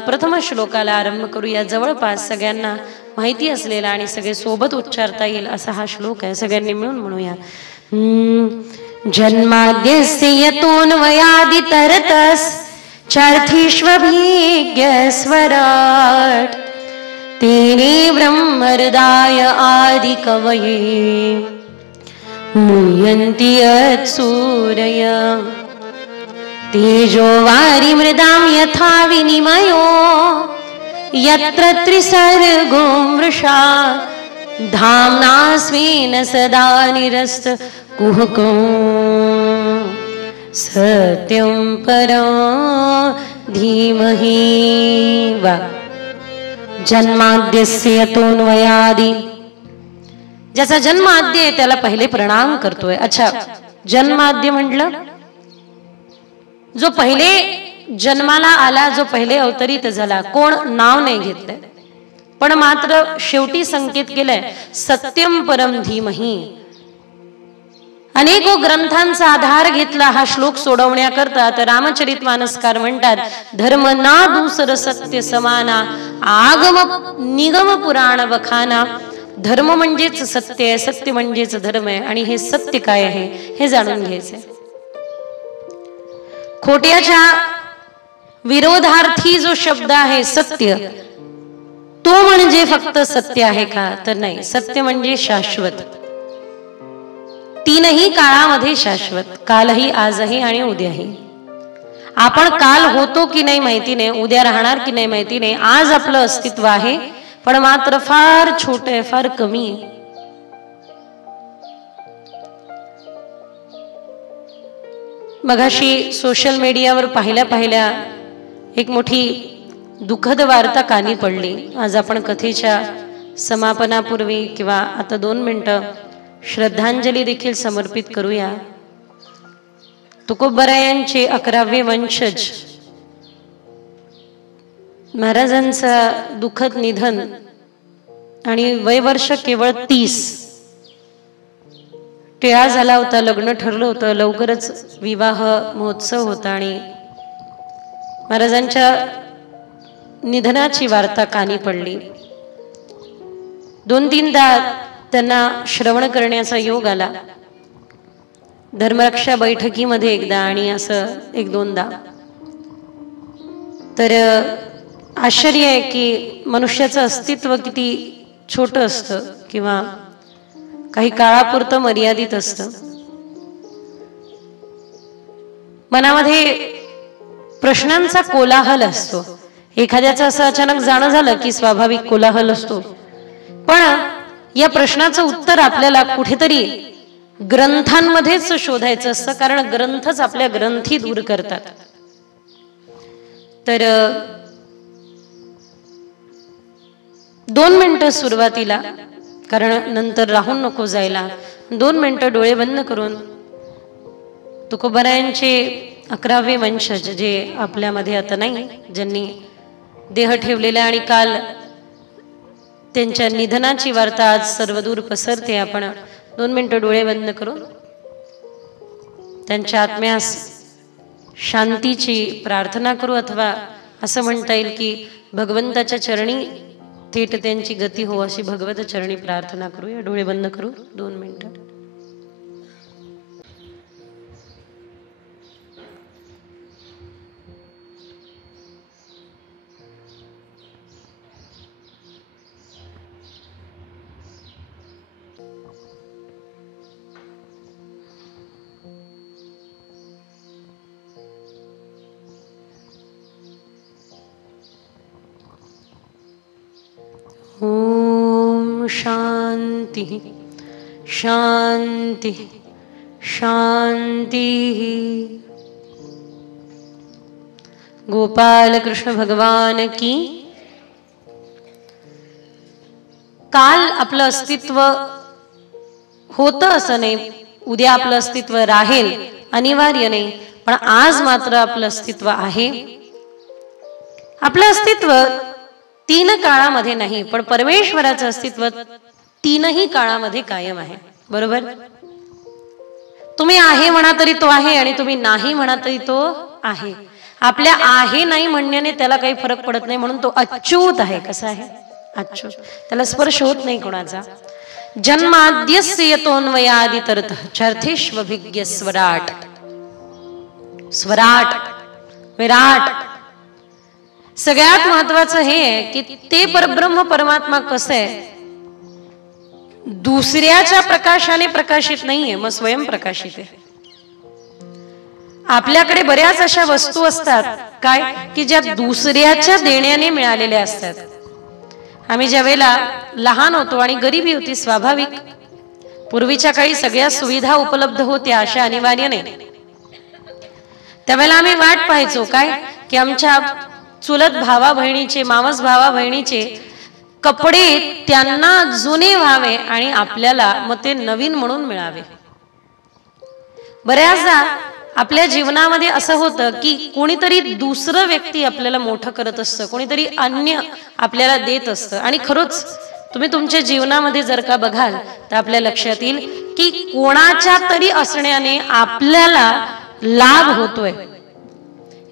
प्रथम श्लोकाला आरंभ करूया. जवळपास सगळ्यांना माहिती असलेला आणि सगळे सोबत उच्चारता येईल असा हा श्लोक आहे. सगळ्यांनी मिळून म्हणूया. जन्माद्यस्य यतोऽन्वयादितरतस् चार्थीष्वभिज्ञ स्वराट् तेने ब्रह्महृदाय आदिकवये मुह्यन्ति यत्सूरय तेजो वारिमृदां यथा विनिमयो यत्र त्रिसर्गो मृषा धाम्ना स्वेन सदा निरस्तकुहको सत्यं परं धीमहि. वा जन्माद्यस्य यतोऽन्वयादि, ज्याचा जन्म आद्य आहे त्याला पहिले प्रणाम करतोय. अच्छा, जन्माद्य म्हटलं जो पहिले जन्माला आला, जो पहिले अवतरित झाला. कोण? नाव नाही घेतलंय, पण मात्र शेवटी संकेत केलाय सत्यम परम धीमहि. अनेक ग्रंथांचा आधार घेतला हा श्लोक सोडवण्याकरता. तर रामचरित मानसकार म्हणतात धर्म ना दूसर सत्य समाना आगम निगम पुराण बखाना. धर्म म्हणजेच सत्य आहे, सत्य म्हणजेच धर्म आहे. आणि हे सत्य काय आहे हे जाणून घ्यायचंय. खोट्याच्या विरोधार्थी जो शब्द आहे सत्य, तो म्हणजे फक्त सत्य आहे का? तर नाही. सत्य म्हणजे शाश्वत, तीनही काळामध्ये शाश्वत, कालही आजही आणि उद्याही. आपण काल होतो की नाही माहिती नाही, उद्या राहणार की नाही माहिती नाही. आज आपलं अस्तित्व आहे पण मात्र फार छोट आहे, फार कमी आहे. मगाशी सोशल मीडियावर पाहिल्या एक मोठी दुःखद वार्ता कानी पडली. आज आपण कथेच्या समापनापूर्वी किंवा आता 2 मिनिटं श्रद्धांजली देखील समर्पित करूया. तुकोबरायांचे 11वे वंशज महाराजांचं दुःखद निधन आणि वयवर्ष केवळ 30. टिळा झाला होता, लग्न ठरलं होतं, लवकरच विवाह महोत्सव होता आणि महाराजांच्या निधनाची वार्ता कानी पडली. 2-3दा त्यांना श्रवण करण्याचा योग आला. धर्मरक्षा बैठकीमध्ये एकदा आणि असं 1-2दा. तर आश्चर्य आहे की मनुष्याचं अस्तित्व किती छोटं असतं किंवा काही काळापुरतं मर्यादित असतं. मनामध्ये प्रश्नांचा कोलाहल असतो. एखाद्याचं असं अचानक जाणं झालं की स्वाभाविक कोलाहल असतो. पण या प्रश्नाचं उत्तर आपल्याला कुठेतरी ग्रंथांमध्येच शोधायचं असतं, कारण ग्रंथच आपल्या ग्रंथी दूर करतात. तर 2 मिनिटं सुरुवातीला, कारण नंतर राहून नको जायला, 2 मिनिटं डोळे बंद करून तुकोबरायांचे 11वे वंशज जे आपल्यामध्ये आता नाही, ज्यांनी देह ठेवलेला आणि काल त्यांच्या निधनाची वार्ता आज सर्वदूर पसरते, आपण 2 मिनिटं डोळे बंद करून त्यांच्या आत्म्यास शांतीची प्रार्थना करू, अथवा असं म्हणता येईल की भगवंताच्या चरणी थेट त्यांची गती हो अशी भगवत चरणी प्रार्थना करूया. डोळे बंद करू 2 मिनिटं. ओम शांति शांति शांति. गोपाल कृष्ण भगवान की. काल आपलं अस्तित्व होतं असं नाही, उद्या आपलं अस्तित्व राहील अनिवार्य नाही, पण आज मात्र आपलं अस्तित्व आहे. आपलं अस्तित्व 3 काळामध्ये नाही, पण परमेश्वराचं अस्तित्व 3ही काळामध्ये कायम आहे. बरोबर? तुम्ही आहे म्हणा तरी तो आहे आणि तुम्ही नाही म्हणा तरी तो आहे. आपल्या आहे नाही म्हणण्याने त्याला काही फरक पडत नाही, म्हणून तो अच्युत आहे. कसा आहे? अच्युत. त्याला स्पर्श होत नाही कोणाचा. जन्माद्यस्य यतोन्वयादितरतः चर्थेष्वभिज्ञ स्वराट. स्वराट, विराट. सगळ्यात महत्वाचं हे आहे की ते परब्रह्म परमात्मा कसं आहे, दुसऱ्याच्या प्रकाशाने प्रकाशित नाहीये, मग स्वयंप्रकाशित आहे. आपल्याकडे बऱ्याच अशा वस्तू असतात काय की ज्या दुसऱ्याच्या देण्याने मिळालेल्या असतात. आम्ही ज्या वेळेला लहान होतो आणि गरिबी होती, स्वाभाविक, पूर्वीच्या काळी सगळ्या सुविधा उपलब्ध होत्या अशा अनिवार्य नाही, त्यावेळेला आम्ही वाट पाहायचो काय की आमच्या चुलत भावा बहिणीचे, मावस भावा बहिणीचे कपडे त्यांना जुने व्हावे आणि आपल्याला मग ते नवीन म्हणून मिळावे. बऱ्याचदा आपल्या जीवनामध्ये असं होतं की कोणीतरी दुसरं व्यक्ती आपल्याला मोठं करत असतं, कोणीतरी अन्य आपल्याला देत असतं. आणि खरंच तुम्ही तुमच्या जीवनामध्ये जर का बघाल तर आपल्या लक्षात येईल की कोणाच्या तरी असण्याने आपल्याला लाभ होतोय.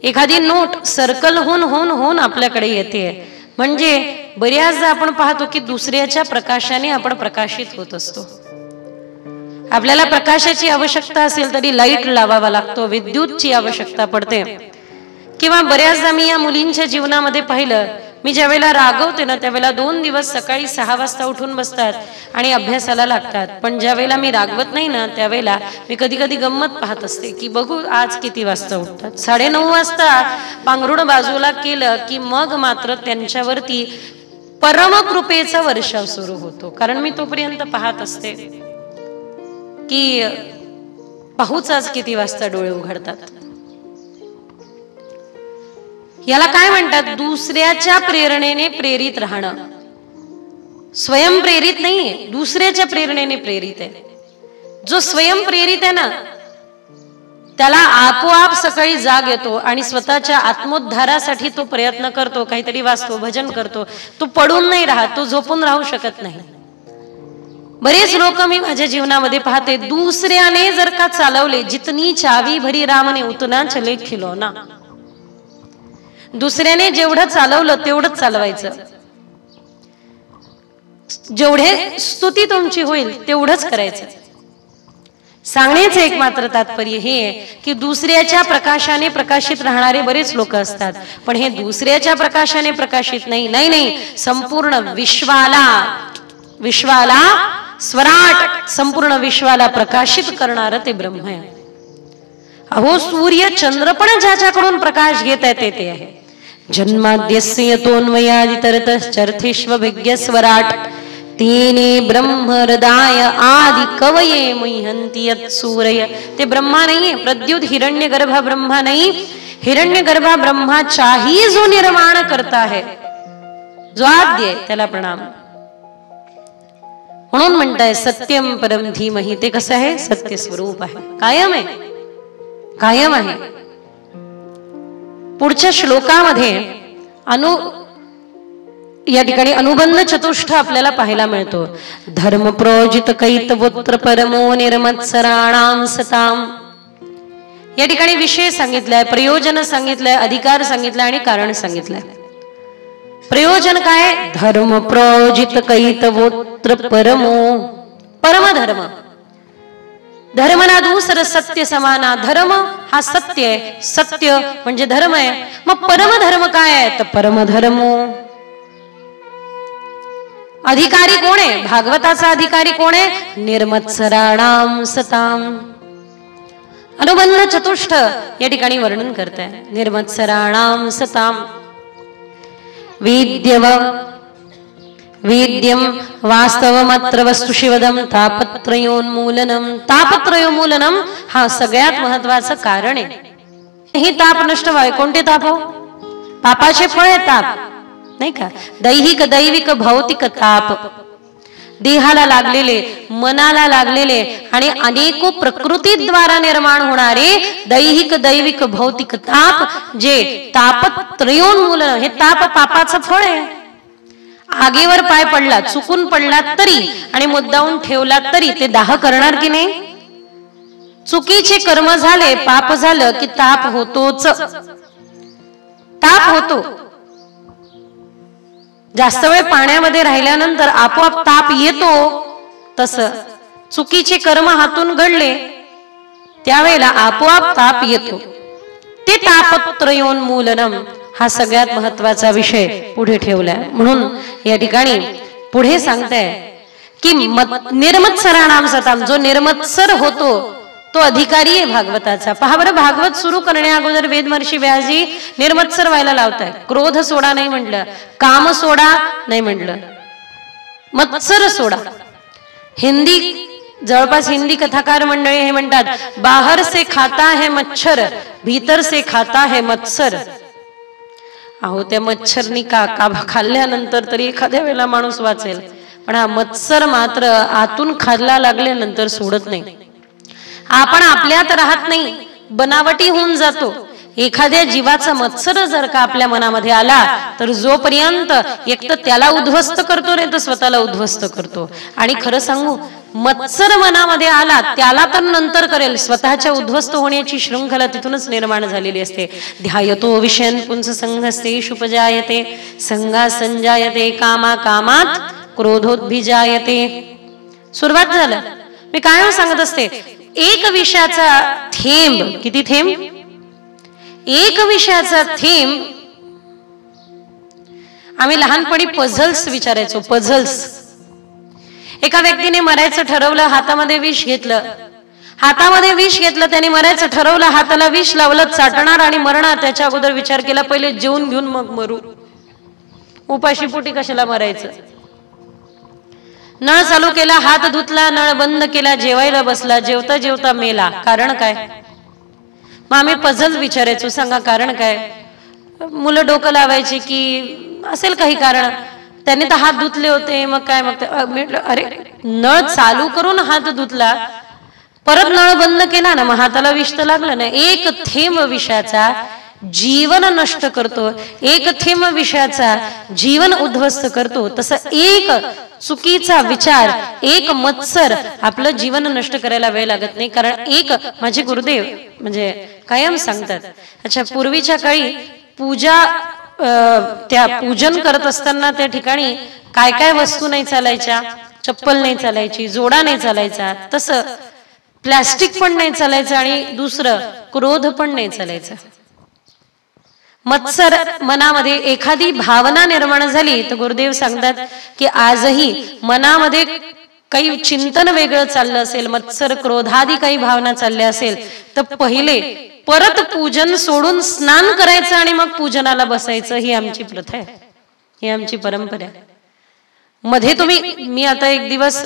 एखादी नोट सर्कल होऊन होऊन होऊन आपल्याकडे येते. म्हणजे बऱ्याचदा आपण पाहतो की दुसऱ्याच्या प्रकाशाने आपण प्रकाशित होत असतो. आपल्याला प्रकाशाची आवश्यकता असेल तरी लाईट लावावा लागतो, विद्युतची आवश्यकता पडते. किंवा बऱ्याचदा मी या मुलींच्या जीवनामध्ये पाहिलं, मी ज्या वेळेला रागवते ना त्यावेळेला 2 दिवस सकाळी 6 वाजता उठून बसतात आणि अभ्यासाला लागतात. पण ज्या वेळेला मी रागवत नाही ना त्यावेळेला मी कधी कधी गंमत पाहत असते की बघू आज किती वाजता उठतात. 9:30 वाजता पांघरुण बाजूला केलं की मग मात्र त्यांच्यावरती परमकृपेचा वर्षाव सुरू होतो. कारण मी तोपर्यंत पाहत असते की पाहूच आज किती वाजता डोळे उघडतात. याला काय म्हणतात? दुसऱ्याच्या प्रेरणेने प्रेरित राहणं. स्वयंप्रेरित नाहीये, दुसऱ्याच्या प्रेरणेने प्रेरित आहे. जो स्वयंप्रेरित आहे ना त्याला आपोआप सकाळी जाग येतो आणि स्वतःच्या आत्मोद्धारासाठी तो प्रयत्न करतो, काहीतरी वाचतो, भजन करतो. तो पडून नाही राहत, तो झोपून राहू शकत नाही. बरेच लोक मी माझ्या जीवनामध्ये पाहते, दुसऱ्याने जर का चालवले, जितनी चावी भरी रामने उतना चले खिलौना. दुसऱ्याने जेवढं चालवलं तेवढंच चालवायचं. जेवढे स्तुती तुमची होईल तेवढंच करायचं. सांगण्याचं एक मात्र तात्पर्य हे आहे की दुसऱ्याच्या प्रकाशाने प्रकाशित राहणारे बरेच लोक असतात, पण हे दुसऱ्याच्या प्रकाशाने प्रकाशित नाही. नाही, संपूर्ण विश्वाला स्वराट, संपूर्ण विश्वाला प्रकाशित करणारं ते ब्रह्म आहे. अहो सूर्य चंद्र पण ज्याच्याकडून प्रकाश घेत आहे ते आहे. जन्माद्यस्य तोन्मयादितरतश्चर्थेष्वभिज्ञ स्वराट तेने ब्रह्म हृदय आदि कवये मुह्यन्ति यत् सूरय. ते ब्रह्मा नाहीये, प्रद्युत हिरण्यगर्भ ब्रह्मा नाही. हिरण्यगर्भ ब्रह्माचाही जो निर्माण करता है, जो आद्य आहे त्याला प्रणाम. म्हणून म्हणताय सत्यम परम धीमहि. ते कसं आहे? सत्य स्वरूप आहे, कायम आहे, कायम आहे. पुढच्या श्लोकामध्ये या ठिकाणी अनुबंध चतुष्ट आपल्याला पाहायला मिळतो. धर्म प्रोजित कैतवोत्र परमो निर्मत्सराणाम सताम. या ठिकाणी विषय सांगितलाय, प्रयोजन सांगितलंय, अधिकार सांगितलाय आणि कारण सांगितलंय. प्रयोजन काय? धर्म प्रोजित कैतवोत्र परमो, परमधर्म. धर्मना दूसर सत्य समाना. धर्म हा सत्य आहे, सत्य म्हणजे धर्म आहे. मग परमधर्म काय आहे? तर परमधर्मो. अधिकारी कोण आहे? भागवताचा अधिकारी कोण आहे? निर्मत्सराणाम सताम. अनुबंध चतुष्ट या ठिकाणी वर्णन करताय. निर्मत्सराणाम सताम. वेद्यम वास्तवमत्र वस्तु शिवदम तापत्रयोन्मूलनम. तापत्रयोन्मूलनम हा सगळ्यात महत्वाचं कारण आहे. हे ताप नष्ट व्हावे. कोणते ताप हो? पापाचे फळ आहे ताप, नाही का? दैहिक दैविक भौतिक ताप. देहाला लागलेले, मनाला लागलेले आणि अनेको प्रकृतीद्वारा निर्माण होणारे दैहिक दैविक भौतिक ताप, जे तापत्रयोन्मूलन. हे ताप पापाचं फळ आहे. आगीवर पाय पडला, चुकून पडला तरी आणि मुद्दाऊन ठेवला तरी ते दाह करणार की नाही? चुकीचे कर्म झाले, पाप झालं की ताप होतोच, ताप होतो. जास्त वेळ पाण्यामध्ये राहिल्यानंतर आपोआप ताप येतो, तसं चुकीचे कर्म हातून घडले त्यावेळेला आपोआप ताप येतो. ते तापत्रयोन्मूलनम हा सगळ्यात महत्वाचा विषय पुढे ठेवलाय. म्हणून या ठिकाणी पुढे सांगताय की निर्मत्सराणाम सताम. जो निर्मत्सर होतो तो अधिकारी आहे भागवताचा. पहा बरं, भागवत सुरू करण्या अगोदर वेदमहर्षी व्यासजी निर्मत्सर व्हायला लावताय. क्रोध सोडा नाही म्हटलं, काम सोडा नाही म्हटलं, मत्सर सोडा. जवळपास हिंदी कथाकार मंडळी हे म्हणतात, बाहर से खाता है मच्छर, भीतर से खाता है मत्सर. अहो त्या मच्छरनी का खाल्ल्यानंतर तरी एखाद्या वेळेला माणूस वाचेल, पण हा मत्सर मात्र आतून खाल्ला लागल्यानंतर सोडत नाही. आपण आपल्यात राहत नाही, बनावटी होऊन जातो. एखाद्या जीवाचा मत्सर जर का आपल्या मनामध्ये आला तर जोपर्यंत एक तर त्याला उद्ध्वस्त करतो नाही तर स्वतःला उद्ध्वस्त करतो. आणि खरं सांगू, मत्सर मनामध्ये आला त्याला तर नंतर करेल, स्वतःच्या उद्ध्वस्त होण्याची शृंखला तिथूनच निर्माण झालेली असते. ध्यायतो विषयन पुंस संघस्ते शुपजायते संगा संजायते कामा कामात क्रोधोद्भिजायते. सुरुवात झालं. मी कायम सांगत असते, एक विषयाचा थेंब, किती थेंब? एक विषयाचा थेंब. आम्ही लहानपणी पझल्स विचारायचो, पझल्स. एका व्यक्तीने मरायचं ठरवलं, हातामध्ये विष घेतलं. हातामध्ये विष घेतलं, त्याने मरायचं ठरवलं, हाताला विष लावलं, चाटणार आणि मरणार. त्याच्या अगोदर विचार केला, पहिले जेवून घेऊन मग मरू. उपाशी पोटी कशाला मरायचं? नळ चालू केला, हात धुतला, नळ बंद केला, जेवायला बसला, जेवता जेवता मेला. कारण काय? मग आम्ही पझल विचारायचो, सांगा कारण काय? मुलं डोकं लावायची की असेल काही कारण. त्याने तर हात धुतले होते, मग काय? मग अरे नळ चालू करून हात धुतला, परत नळ बंद केला ना, मग हाताला विष तर लागलं ना. एक थेंब विषयाचा जीवन नष्ट करतो, एक थेंब विषयाचा जीवन उद्ध्वस्त करतो. तसं एक चुकीचा विचार, एक मत्सर आपलं जीवन नष्ट करायला वेळ लागत नाही. कारण एक, माझे गुरुदेव म्हणजे कायम सांगतात, अच्छा पूर्वीच्या काळी पूजा, त्या पूजन करत असताना त्या ठिकाणी काय काय वस्तू नाही चालायच्या? चप्पल नाही चालायची, जोडा नाही चालायचा, तसं प्लास्टिक पण नाही चालायचं, आणि दुसरं क्रोध पण नाही चालायचं. मत्सर मनामध्ये एखादी भावना निर्माण झाली तर गुरुदेव सांगतात की आजही मनामध्ये काही चिंतन वेगळं चाललं असेल, मत्सर क्रोधादी काही भावना चालल्या असेल, तर पहिले परत पूजन सोडून स्नान करायचं आणि मग पूजनाला बसायचं. ही आमची प्रथा आहे, ही आमची परंपरा आहे. मध्ये मी आता एक दिवस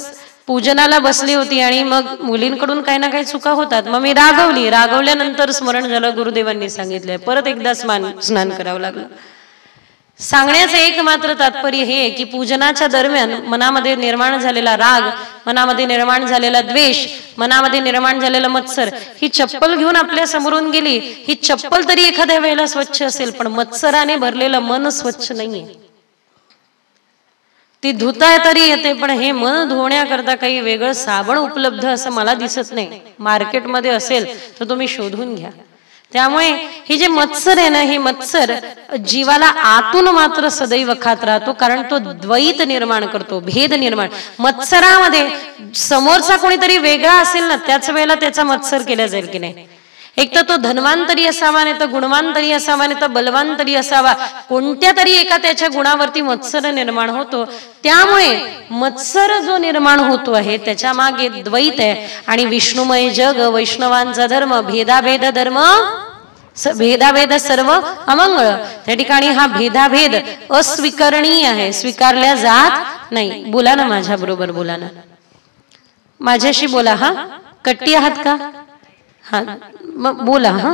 पूजनाला बसली होती आणि मग मुलींकडून काही ना काही चुका होतात. मग मी रागवल्यानंतर स्मरण झालं, गुरुदेवांनी सांगितलंय, परत एकदा स्नान करावं लागलं. सांगण्याचं एक मात्र तात्पर्य हे की पूजनाच्या दरम्यान मनामध्ये निर्माण झालेला राग, मनामध्ये निर्माण झालेला द्वेष, मनामध्ये निर्माण झालेला मत्सर, ही चप्पल घेऊन आपल्या समोरून गेली, ही चप्पल तरी एखाद्या वेळेला स्वच्छ असेल, पण मत्सराने भरलेलं मन स्वच्छ नाहीये. ती धुताय तरी येते, पण हे मन धुण्याकरता काही वेगळं साबण उपलब्ध असं मला दिसत नाही. मार्केटमध्ये असेल तर तुम्ही शोधून घ्या. त्यामुळे हे जे मत्सर आहे ना, हे मत्सर जीवाला आतून मात्र सदैव खात राहतो, कारण तो द्वैत निर्माण करतो, भेद निर्माण. मत्सरामध्ये समोरचा कोणीतरी वेगळा असेल ना, त्याच वेळेला त्याचा मत्सर केला जाईल की नाही. एक तर तो धनवान तरी असावा, नाही तर गुणवान तरी असावा, नाही तर बलवान तरी असावा, कोणत्या तरी एका त्याच्या गुणावरती मत्सर निर्माण होतो. त्यामुळे मत्सर जो निर्माण होतो आहे त्याच्या मागे द्वैत आहे. आणि विष्णुमय जग, वैष्णवांचा धर्म, भेदाभेद धर्म, भेदाभेद सर्व अमंगळ. त्या ठिकाणी हा भेदाभेद अस्वीकरणीय आहे, स्वीकारल्या जात नाही. बोला ना माझ्या बरोबर, बोला ना, माझ्याशी बोला. हा, कट्टी आहात का? हा, मग बोला. हा,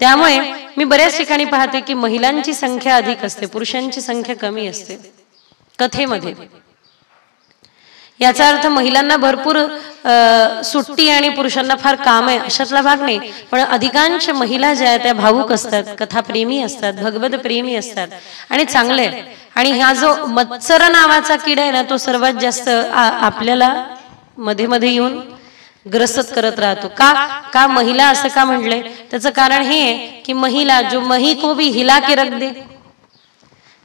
त्यामुळे मी बऱ्याच ठिकाणी पाहते की महिलांची संख्या अधिक असते, पुरुषांची संख्या कमी असते कथेमध्ये. याचा अर्थ महिलांना भरपूर सुट्टी आणि पुरुषांना फार काम आहे अशातला भाग नाही. पण अधिकांश महिला ज्या आहेत त्या भावुक असतात, कथाप्रेमी असतात, भगवत प्रेमी असतात, आणि चांगले. आणि हा जो मत्सर नावाचा किडा आहे ना, तो सर्वात जास्त आपल्याला मध्ये मध्ये येऊन ग्रसत करत राहतो. का महिला असं का म्हटलंय? त्याचं कारण हे आहे की महिला जो मही को भी हिला के रख दे,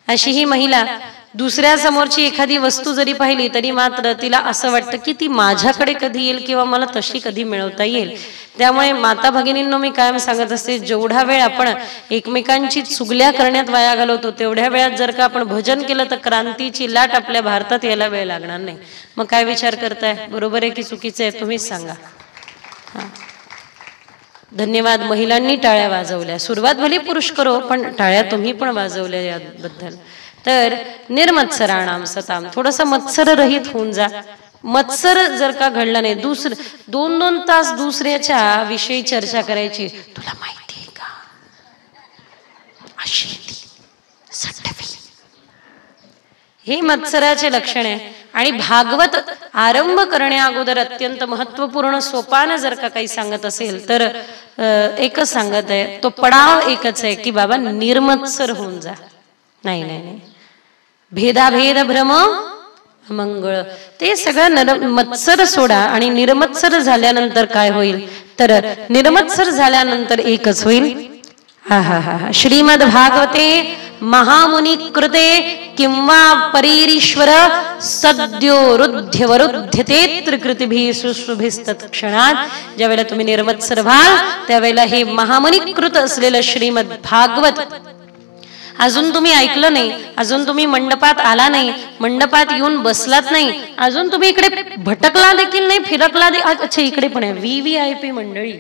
अशी ही महिला दुसऱ्या समोरची एखादी वस्तू जरी पाहिली तरी मात्र तिला असं वाटतं की ती माझ्याकडे कधी येईल किंवा मला तशी कधी मिळवता येईल. त्यामुळे माता भगिनींनो, मी कायम सांगत असते, जेवढा वेळ आपण एकमेकांची चुगल्या करण्यात वाया घालवतो तेवढ्या वेळात जर का आपण भजन केलं तर क्रांतीची लाट आपल्या भारतात यायला वेळ लागणार नाही. मग काय विचार करताय? बरोबर आहे की चुकीचं आहे? तुम्हीच सांगा. हा, धन्यवाद. महिलांनी टाळ्या वाजवल्या. सुरुवात भली पुरुष करो, पण टाळ्या तुम्ही पण वाजवल्या याबद्दल. तर निर्मत्सराणाम सताम, थोडंसं मत्सर रहित होऊन जा. मत्सर जर का घडला नाही, 2-2 तास दुसऱ्याच्या विषयी चर्चा करायची, तुला माहिती आहे का अशी सटवी, हे मत्सराचे लक्षण आहे. आणि भागवत आरंभ करण्या अगोदर अत्यंत महत्वपूर्ण सोपान जर का काही सांगत असेल तर एकच सांगत आहे, तो पडाव एकच आहे की बाबा निर्मत्सर होऊन जा. नाही नाही नाही, भेदाभेद भ्रम मंगळ, ते सगळं मत्सर सोडा. आणि निर्मत्सर झाल्यानंतर काय होईल तर निर्मत्सर झाल्यानंतर एकच होईल. हा हा हा श्रीमद भागवते महामुनी कृते किंवा परीरीश्वर सद्यो रुध्यवरुध्यते त्रिकृतिभिः सुशुभिस्तत्क्षणात. ज्यावेळेला तुम्ही निर्मत्सर व्हाल त्यावेळेला हे महामुनी कृत असलेलं श्रीमद भागवत अजून तुम्ही ऐकलं नाही, अजून तुम्ही मंडपात आला नाही, मंडपात येऊन बसलात नाही, अजून तुम्ही इकडे भटकला देखील नाही, फिरकला अच्छा इकडे पण आहे VVIP मंडळी.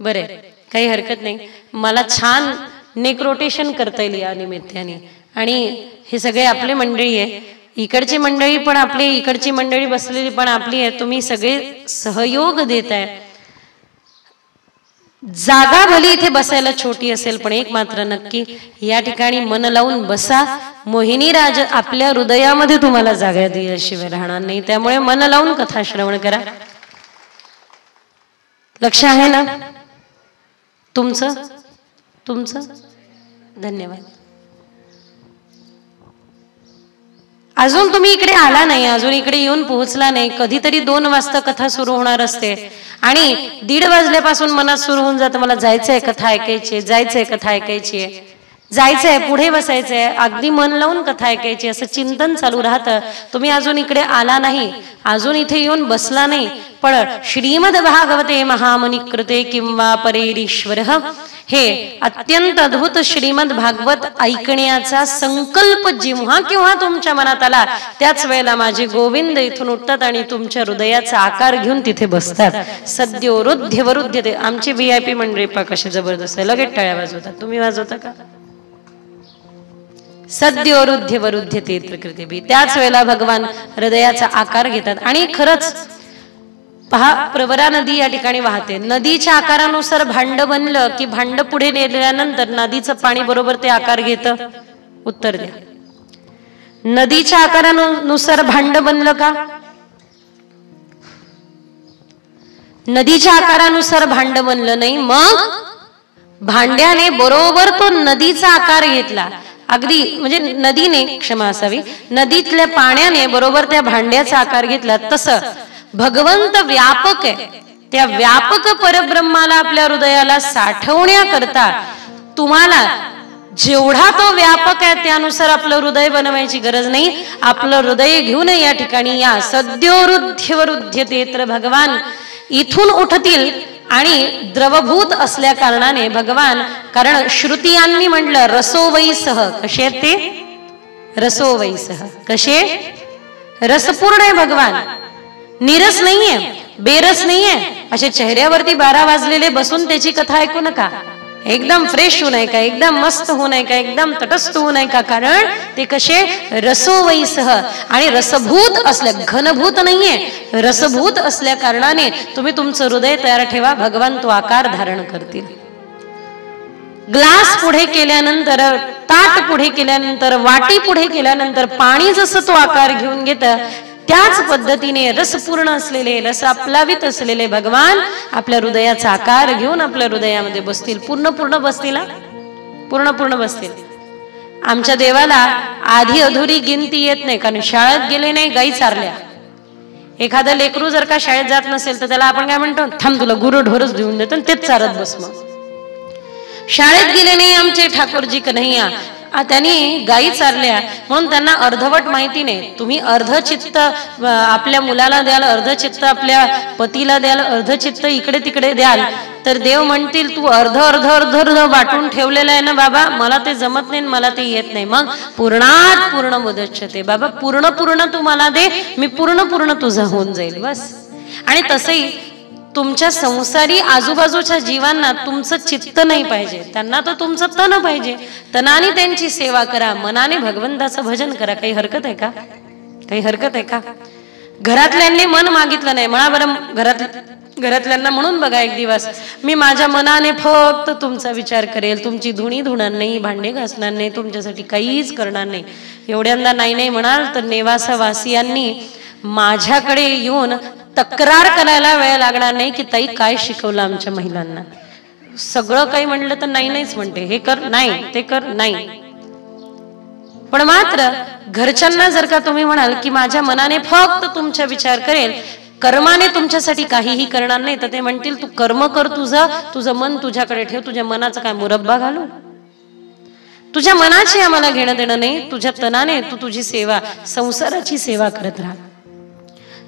बरे, काही हरकत नाही, मला छान नेक रोटेशन करता येईल या निमित्ताने. आणि हे सगळे आपले मंडळी आहे, इकडची मंडळी पण आपली, इकडची मंडळी बसलेली पण आपली आहे. तुम्ही सगळे सहयोग देत आहे. जागा भली इथे बसायला छोटी असेल पण एक मात्र नक्की, या ठिकाणी मन लावून बसा. मोहिनी राज आपल्या हृदयामध्ये तुम्हाला जागा दिल्याशिवाय राहणार नाही. त्यामुळे मन लावून कथा श्रवण करा. लक्ष आहे ना तुमचं? तुमचं धन्यवाद. अजून तुम्ही इकडे आला नाही, अजून इकडे येऊन पोहोचला नाही, कधीतरी 2 वाजता कथा सुरू होणार असते आणि 1:30 वाजल्यापासून मनात सुरू होऊन जातं मला जायचंय कथा ऐकायची, जायचंय कथा ऐकायची, जायचंय पुढे बसायचंय, अगदी मन लावून कथा ऐकायची, असं चिंतन चालू राहतं. तुम्ही अजून इकडे आला नाही, अजून इथे येऊन बसला नाही, पण श्रीमद भागवते महामुनी कृते किंवा परेरीश्वरः हे अत्यंत अद्भुत श्रीमद भागवत ऐकण्याचा संकल्प जेव्हा केव्हा तुमच्या मनात आला त्याच वेळेला माझे गोविंद इथून उठतात आणि तुमच्या हृदयाचा आकार घेऊन तिथे बसतात. सद्यो रुध्य वरुध्यते. आमची VIP मंडळी पा कशी जबरदस्त आहे, लगेच टाळ्या वाजवतात. तुम्ही वाजवता का? सद्यो रुध्य वरुध्यते त्रिकृतिभिः. त्याच वेळेला भगवान हृदयाचा आकार घेतात. आणि खरंच पहा, प्रवरा नदी या ठिकाणी वाहते. नदीच्या आकारानुसार भांड बनलं की भांड पुढे नेल्यानंतर नदीचं पाणी बरोबर ते आकार घेतं? उत्तर द्या. नदीच्या आकारानुसार भांड बनलं का? नदीच्या आकारानुसार भांड बनलं नाही. मग भांड्याने बरोबर तो नदीचा आकार घेतला. अगदी म्हणजे नदीने, क्षमा असावी, नदीतल्या पाण्याने बरोबर त्या भांड्याचा आकार घेतला. तसं भगवंत व्यापक आहे. त्या व्यापक परब्रह्माला आपल्या हृदयाला साठवण्याकरता तुम्हाला जेवढा तो व्यापक आहे त्यानुसार आपलं हृदय बनवायची गरज नाही. आपलं हृदय घेऊन या ठिकाणी या सद्योरुध्यवरुध्यते तर भगवान इथून उठतील. आणि द्रवभूत असल्या कारणाने भगवान, कारण श्रुतियांनी म्हटलं रसोवैसह, कसे ते रसोवैसह, कसे रसपूर्ण आहे भगवान, निरस नाहीये, बेरस नाहीये. असे चेहऱ्यावरती 12 वाजलेले बसून त्याची कथा ऐकू नका. एकदम फ्रेश होऊ नये का, एकदम मस्त होऊ नये का, एकदम तटस्थ होऊ नये का, कारण ते कसे रसोवैसह आणि रसभूत असल्या, घनभूत नाहीये, रसभूत असल्या कारणाने तुम्ही तुमचं हृदय तयार ठेवा. भगवान तो आकार धारण करतील. ग्लास पुढे केल्यानंतर, ताट पुढे केल्यानंतर, वाटी पुढे केल्यानंतर पाणी जसं तो आकार घेऊन घेतं त्याच पद्धतीने रसपूर्ण असलेले, रस आप्लावित असलेले भगवान आपल्या हृदयाचा आकार घेऊन आपल्या हृदयामध्ये बसतील. पूर्ण बसतील, पूर्ण बसतील. आमच्या देवाला आधी अधुरी गिनती येत नाही, कारण शाळेत गेले नाही, गाई चारल्या. एखादं लेकरू जर का शाळेत जात नसेल तर त्याला आपण काय म्हणतो, थांब तुला गुरढोरच देऊन देतो आणि तेच चारत बस. मग शाळेत गेले नाही आमचे ठाकूरजी कन्हैया, त्यांनी गायी चारल्या म्हणून त्यांना अर्धवट माहिती नाही. तुम्ही अर्धचित्त आपल्या मुलाला द्याल, अर्धचित्त आपल्या पतीला द्याल, अर्धचित्त इकडे तिकडे द्याल तर देव म्हणतील तू अर्ध वाटून ठेवलेलं आहे ना बाबा, मला ते जमत नाही, मला ते येत नाही. मग पूर्णात पूर्ण मुदच्छते, बाबा पूर्ण तू मला दे, मी पूर्ण तुझं होऊन जाईल बस. आणि तसंही तुमच्या संसारी आजूबाजूच्या जीवांना तुमचं चित्त नाही पाहिजे, त्यांना तर तुमचं तन पाहिजे. तनाने त्यांची सेवा करा, मनाने भगवंताचं भजन करा. काही हरकत आहे का? काही हरकत आहे का? घरातल्यांनी मन मागितलं नाही, म्हणा बरं घरात घरातल्यांना म्हणून बघा एक दिवस, मी माझ्या मनाने फक्त तुमचा विचार करेल, तुमची धुणी धुणार नाही, भांडे घासणार नाही, तुमच्यासाठी काहीच करणार नाही. एवढ्यांदा नाही नाही म्हणाल तर नेवासावासियांनी माझ्याकडे येऊन तक्रार करायला वेळ लागणार नाही की ताई काय शिकवलं आमच्या महिलांना. सगळं काही म्हणलं तर नाही नाहीच म्हणते, हे कर नाही, ते कर नाही. पण मात्र घरच्यांना जर का तुम्ही म्हणाल की माझ्या मनाने फक्त तुमचा विचार करेल, कर्माने तुमच्यासाठी काहीही करणार नाही, तर ते म्हणतील तू कर्म कर, तुझं मन तुझ्याकडे ठेव, तुझ्या मनाचा काय मुरब्बा घालू, तुझ्या मनाची आम्हाला घेणं देणं नाही, तुझ्या तनाने तू तुझी सेवा, संसाराची सेवा करत राहा.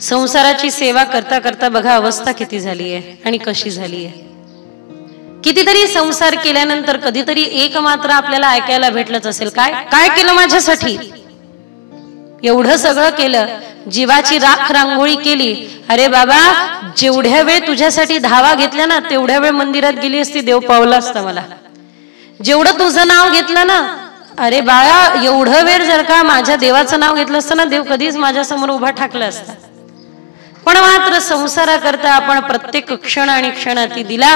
संसाराची सेवा करता करता बघा अवस्था किती झाली आहे आणि कशी झाली आहे. कितीतरी संसार केल्यानंतर कधीतरी एक मात्र आपल्याला ऐकायला भेटलंच असेल, काय काय केलं माझ्यासाठी, एवढं सगळं केलं, जीवाची राख रांगोळी केली, अरे बाबा जेवढ्या वेळ तुझ्यासाठी धावा घेतल्या ना तेवढ्या वेळ मंदिरात गेली असती, देव पावला असता मला. जेवढं तुझं नाव घेतलं ना, अरे बाळा एवढं वेळ जर का माझ्या देवाचं नाव घेतलं असतं ना, देव कधीच माझ्या समोर उभा ठाकला असता. पण मात्र संसाराकरता आपण प्रत्येक क्षण आणि क्षणाती दिला.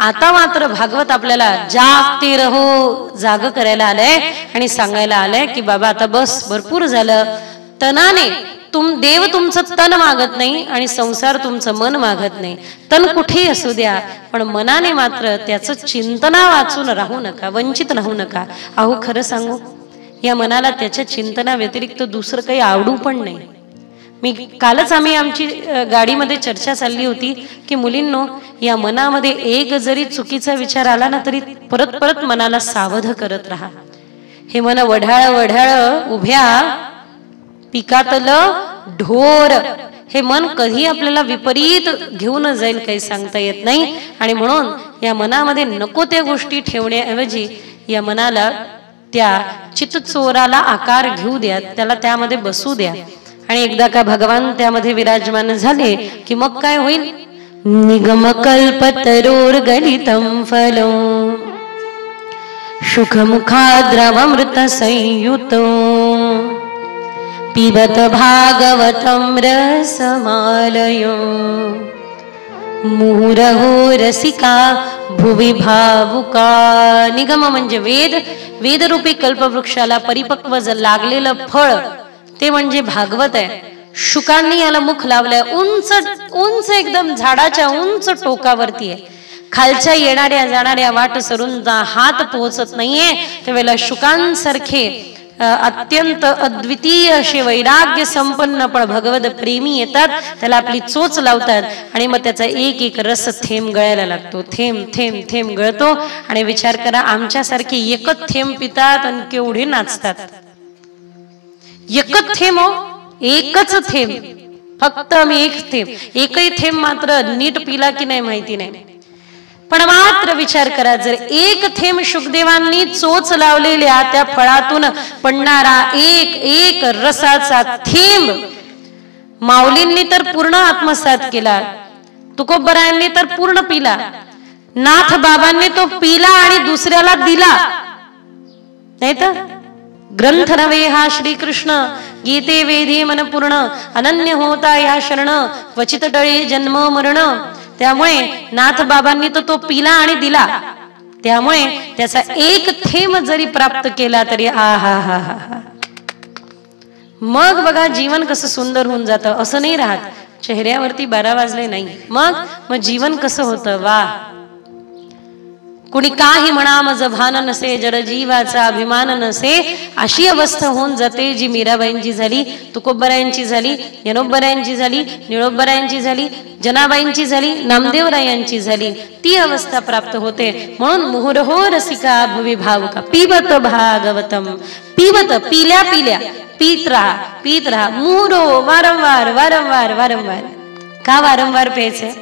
आता मात्र भागवत आपल्याला जागते रहो जाग करायला आलंय आणि सांगायला आलंय की बाबा आता बस, भरपूर झालं. तनाने देव तुमचं तन मागत नाही आणि संसार तुमचं मन मागत नाही. तन कुठेही असू द्या, पण मनाने मात्र त्याचं चिंतना वाचून राहू नका, वंचित राहू नका. अहो खरं सांगू, या मनाला त्याच्या चिंतना व्यतिरिक्त दुसरं काही आवडू पण नाही. कालच आम्ही आमची गाडीमध्ये चर्चा चालली होती की मुलींनो, या मनामध्ये एक जरी चुकीचा विचार आला ना तरी परत परत मनाला सावध करत राहा. हे मन वढाळ वढाळ उभ्या पिकातलं ढोर, हे मन कधी आपल्याला विपरीत घेऊन जाईल काही सांगता येत नाही. आणि म्हणून या मनामध्ये नको त्या गोष्टी ठेवण्याऐवजी या मनाला त्या चित्तचोराला आकार घेऊ द्या, त्याला त्यामध्ये बसू द्या. आणि एकदा का भगवान त्यामध्ये विराजमान झाले की मग काय होईल, निगम कल्पतरोर गलितम फलो सुखमुखाद्रवमृत संयुतो पिबत भागवतम रसमालयो मुहुरहो रसिका भुवि भावुका. निगम म्हणजे वेद, वेदरूपी कल्पवृक्षाला परिपक्व लागलेलं फळ ते म्हणजे भागवत आहे. शुकांनी याला मुख लावलंय, उंच उंच एकदम झाडाच्या उंच टोकावरती आहे. खालच्या येणाऱ्या जाणाऱ्या वाट सरून हात पोहोचत नाहीये, त्यावेळेला शुकांसारखे अत्यंत अद्वितीय असे वैराग्य संपन्न पण भगवत प्रेमी येतात, त्याला आपली चोच लावतात आणि मग त्याचा एक एक रस थेंब गळायला लागतो. थेंब थेंब थेंब गळतो. आणि विचार करा, आमच्यासारखे एकच थेंब पितात आणि केवढे नाचतात. एकच थेंब, एकच थेंब, फक्त आम्ही एक थेंब, एकही थेंब मात्र नीट पिला की नाही माहिती नाही. पण मात्र विचार करा, जर एक थेंब शुकदेवांनी चोच लावलेल्या त्या फळातून पडणारा एक एक रसाचा थेंब माऊलींनी तर पूर्ण आत्मसात केला, तुकोबरायांनी तर पूर्ण पिला, नाथ बाबांनी तो पिला आणि दुसऱ्याला दिला. नाही तर ग्रंथ नवे हा श्रीकृष्ण, गीते वेदी मन पूर्ण, अनन्य होता या शरण, क्वचित टळे जन्म मरण. त्यामुळे नाथ बाबांनी तो पिला आणि दिला, त्यामुळे त्याचा एक थेंब जरी प्राप्त केला तरी आ हा हा हा, मग बघा जीवन कसं सुंदर होऊन जातं. असं नाही राहत चेहऱ्यावरती 12 वाजले नाही, मग जीवन कसं होतं. वा, कुणी काही म्हणा मज भान नसे, जड जीवाचा अभिमान नसे, अशी अवस्था होऊन जाते जी मीराबाईंची झाली, तुकोबरायांची झाली, यनोबरायांची झाली, निळोबरायांची झाली, जनाबाईंची झाली, नामदेवरायांची झाली. ती अवस्था प्राप्त होते. म्हणून मुहुरहो रसिका भुवि भावुका पिबत भागवतम. पिबत, पिल्या पिल्या, पीत राहा. मुहुरो, वारंवार वारंवार वारंवार. का वारंवार प्यायचंय?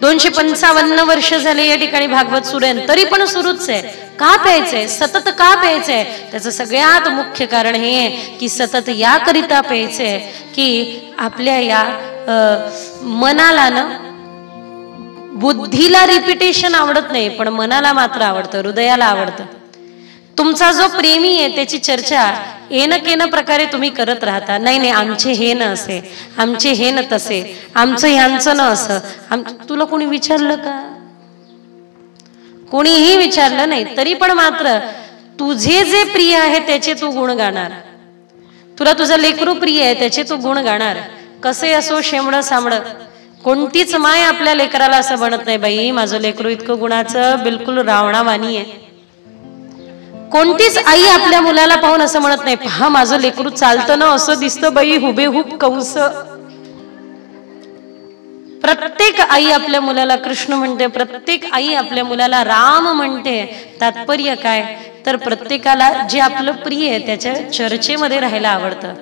255 वर्ष झाले या ठिकाणी भागवत सुरू आहे, तरी पण सुरूच आहे. का प्यायचंय? सतत का प्यायचंय? त्याचं सगळ्यात मुख्य कारण हे आहे की सतत याकरिता प्यायचंय की आपल्या या मनाला ना, बुद्धीला रिपिटेशन आवडत नाही पण मनाला मात्र आवडतं, हृदयाला आवडतं. तुमचा जो प्रेमी आहे त्याची चर्चा येन केन प्रकारे तुम्ही करत राहता. नाही नाही, आमचे हे न असे, आमचे हे न तसे, आमचं ह्यांचं न असं. तुला कोणी विचारलं का? कोणीही विचारलं नाही. तरी पण मात्र तुझे जे प्रिय आहे त्याचे तू गुण गाणार. तुला तुझं लेकरू प्रिय आहे त्याचे तू गुण गाणार. कसे असो शेमडं सामडं, कोणतीच माय आपल्या लेकराला असं म्हणत नाही बाई माझं लेकरू इतकं गुणाचं बिलकुल रावणावानी आहे. कोणतीच आई आपल्या मुलाला पाहून असं म्हणत नाही पहा माझं लेकरू चालतं ना असं दिसतं बाई हुबेहूब कंस. प्रत्येक आई आपल्या मुलाला कृष्ण म्हणते, प्रत्येक आई आपल्या मुलाला राम म्हणते. तात्पर्य काय तर प्रत्येकाला जे आपलं प्रिय आहे त्याच्या चर्चेमध्ये राहायला आवडतं.